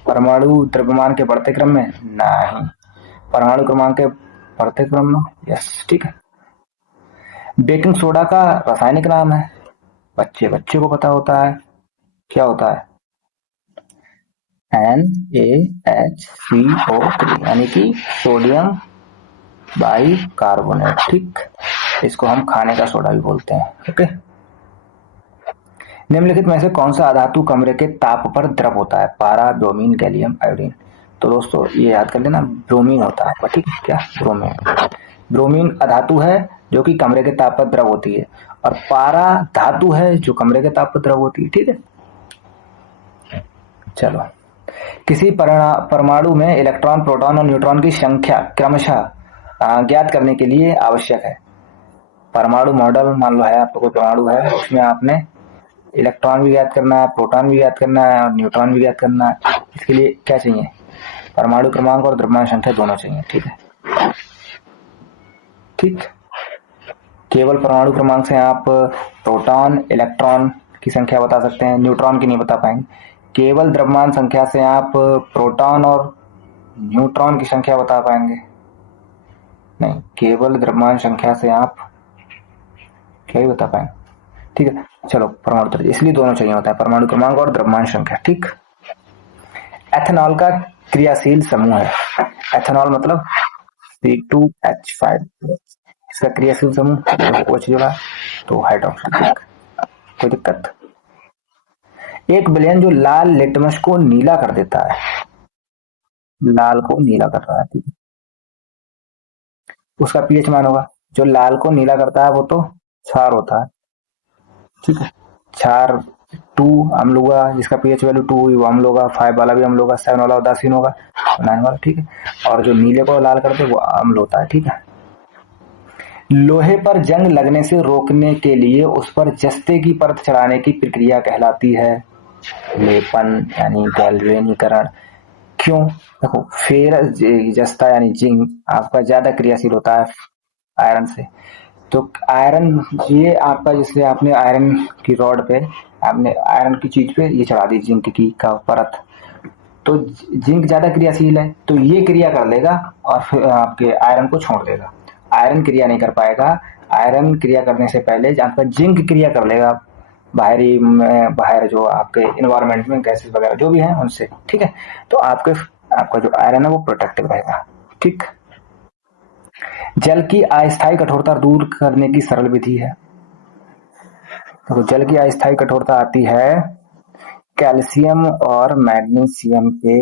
परमाणु द्रव्यमान के बढ़ते क्रम में नहीं, परमाणु क्रमांक के बढ़ते क्रम में। यस, ठीक है। बेकिंग सोडा का रासायनिक नाम है, बच्चे को पता होता है, क्या होता है, NaHCO3 यानी कि सोडियम बाई कार्बोनेट। ठीक, इसको हम खाने का सोडा भी बोलते हैं। ओके, निम्नलिखित में से कौन सा अधातु कमरे के ताप पर द्रव होता है, पारा, ब्रोमीन, गैलियम, आयोडीन। तो दोस्तों ये याद कर लेना, ब्रोमीन होता है। ठीक है, क्या ब्रोमीन अधातु है जो कि कमरे के ताप पर द्रव होती है, और पारा धातु है जो कमरे के ताप पर द्रव होती है। ठीक है, चलो, किसी परमाणु में इलेक्ट्रॉन, प्रोटॉन और न्यूट्रॉन की संख्या क्रमशः ज्ञात करने के लिए आवश्यक है। परमाणु मॉडल मान लो है, आपको कोई परमाणु है, उसमें आपने इलेक्ट्रॉन भी ज्ञात करना है, प्रोटॉन भी ज्ञात करना है और न्यूट्रॉन भी ज्ञात करना है। इसके लिए क्या चाहिए, परमाणु क्रमांक और द्रव्यमान संख्या दोनों चाहिए। ठीक है, ठीक, केवल परमाणु क्रमांक से आप प्रोटॉन, इलेक्ट्रॉन की संख्या बता सकते हैं, न्यूट्रॉन की नहीं बता पाएंगे। केवल द्रव्यमान संख्या से आप प्रोटॉन और न्यूट्रॉन की संख्या बता पाएंगे नहीं, केवल द्रव्यमान संख्या से आप क्या ही बता पाएंगे। ठीक है, चलो परमाणु, इसलिए दोनों चाहिए होता है, परमाणु क्रमांक और द्रव्यमान संख्या। ठीक, एथेनॉल का क्रियाशील समूह है, एथेनॉल मतलब C2H5, इसका क्रियाशील समूह OH जोड़ा तो हाइड्रोक्साइड। कोई दिक्कत, एक विलयन जो लाल लिटमस को नीला कर देता है, लाल को नीला कर रहा है, ठीक है, उसका पीएच मान होगा, जो लाल को नीला करता है वो तो क्षार होता है। ठीक है, क्षार 2 अम्ल होगा, जिसका पीएच वैल्यू 2 हुई वो अम्ल होगा, 5 वाला भी अम्ल होगा, 7 वाला उदासीन होगा, 9 वाला। ठीक है, और जो नीले को लाल करते वो अम्ल होता है। ठीक है, लोहे पर जंग लगने से रोकने के लिए उस पर जस्ते की परत चढ़ाने की प्रक्रिया कहलाती है लेपन यानी गैल्वेनीकरण। क्यों, देखो फेरस जस्ता यानी जिंक आपका ज्यादा क्रियाशील होता है आयरन से, तो आयरन ये आपका, जैसे आपने आयरन की रॉड पे, आपने आयरन की चीज पे ये चढ़ा दी जिंक की का परत, तो जिंक ज्यादा क्रियाशील है तो ये क्रिया कर लेगा और फिर आपके आयरन को छोड़ देगा, आयरन क्रिया नहीं कर पाएगा। आयरन क्रिया करने से पहले आपका जिंक क्रिया कर लेगा, बाहर जो आपके इन्वायरमेंट में गैसेस वगैरह जो भी है उनसे। ठीक है, तो आपका जो आयरन है वो प्रोटेक्टिव रहेगा। ठीक, जल की अस्थायी कठोरता दूर करने की सरल विधि है, तो जल की अस्थायी कठोरता आती है कैल्शियम और मैग्नीशियम के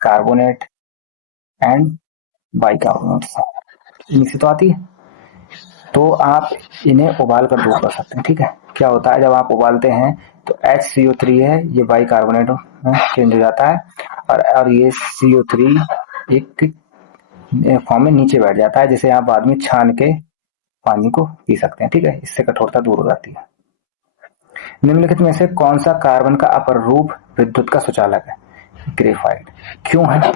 कार्बोनेट एंड बाइकार्बोनेट इनसे तो आती है। तो आप इन्हें उबाल कर दूर कर सकते हैं। ठीक है, क्या होता है जब आप उबालते हैं तो HCO3 है ये बाइकार्बोनेट में चेंज हो जाता है और ये CO3 एक फॉर्म में नीचे बैठ जाता है, जिसे आप बाद में छान के पानी को पी सकते हैं। ठीक है, इससे कठोरता दूर हो जाती है। निम्नलिखित में से कौन सा कार्बन का अपर रूप विद्युत का सुचालक है? ग्रेफाइट। क्यों है?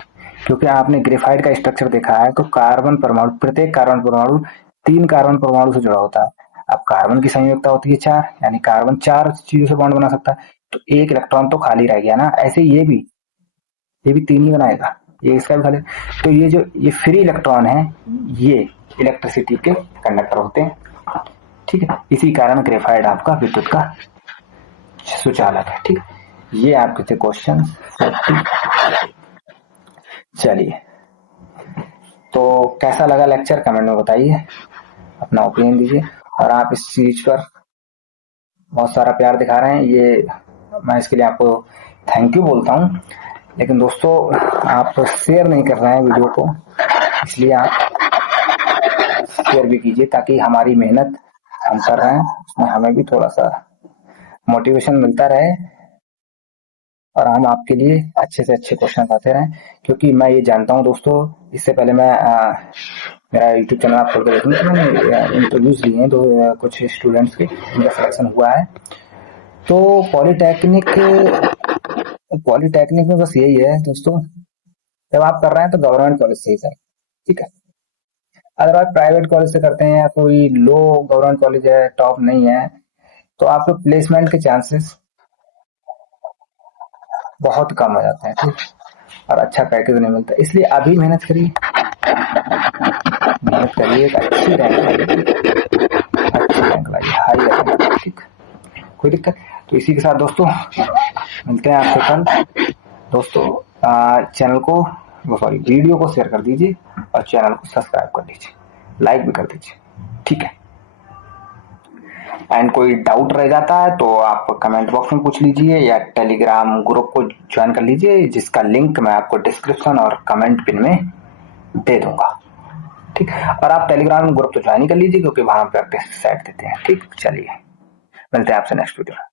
क्योंकि आपने ग्रेफाइट का स्ट्रक्चर देखा है तो कार्बन परमाणु, प्रत्येक कार्बन परमाणु 3 कार्बन परमाणु से जुड़ा होता है। अब कार्बन की संयोजकता होती है 4, यानी कार्बन 4 चीजों से बॉन्ड बना सकता है, तो एक इलेक्ट्रॉन तो खाली रह गया ना। ऐसे ये भी 3 ही बनाएगा, ये इसका भी खाली। तो ये फ्री इलेक्ट्रॉन है, ये इलेक्ट्रिसिटी के कंडक्टर होते हैं। ठीक है, इसी कारण ग्रेफाइट आपका विद्युत का सुचालक है। ठीक, ये आपके थे क्वेश्चन। चलिए, तो कैसा लगा लेक्चर कमेंट में बताइए, अपना ओपिनियन दीजिए। और आप इस चीज पर बहुत सारा प्यार दिखा रहे हैं, ये मैं इसके लिए आपको थैंक यू बोलता हूँ। लेकिन दोस्तों आप शेयर नहीं कर रहे हैं वीडियो को, इसलिए आप शेयर भी कीजिए ताकि हमारी मेहनत हम कर रहे हैं उसमें हमें भी थोड़ा सा मोटिवेशन मिलता रहे और हम आपके लिए अच्छे से अच्छे क्वेश्चन आते रहें। क्योंकि मैं ये जानता हूँ दोस्तों, इससे पहले मैं मेरा यूट्यूब चैनल आप खोल कर देखेंगे तो मैंने इंटरव्यूज लिए हैं, तो कुछ स्टूडेंट्स के इनका सिलेक्शन हुआ है। तो पॉलिटेक्निक में बस यही है दोस्तों, जब आप कर रहे हैं तो गवर्नमेंट कॉलेज से ही करें। ठीक है, अगर आप प्राइवेट कॉलेज से करते हैं या कोई लो गवर्नमेंट कॉलेज है, टॉप नहीं है, तो आपको प्लेसमेंट के चांसेस बहुत कम हो जाते हैं। ठीक, और अच्छा पैकेज नहीं मिलता, इसलिए अभी मेहनत करिए, मेहनत करिए, अच्छी रैंक लाइए, अच्छी रैंक लाइए, हाई रैंक। ठीक, कोई दिक्कत। तो इसी के साथ दोस्तों मिलते हैं आपसे कल। दोस्तों चैनल को सॉरी वीडियो को शेयर कर दीजिए और चैनल को सब्सक्राइब कर दीजिए, लाइक भी कर दीजिए। ठीक है, एंड कोई डाउट रह जाता है तो आप कमेंट बॉक्स में पूछ लीजिए या टेलीग्राम ग्रुप को ज्वाइन कर लीजिए, जिसका लिंक मैं आपको डिस्क्रिप्शन और कमेंट पिन में दे दूंगा। ठीक, और आप टेलीग्राम ग्रुप तो ज्वाइन कर लीजिए क्योंकि वहां पर प्रैक्टिस सेट देते हैं। ठीक, चलिए मिलते हैं आपसे नेक्स्ट वीडियो में।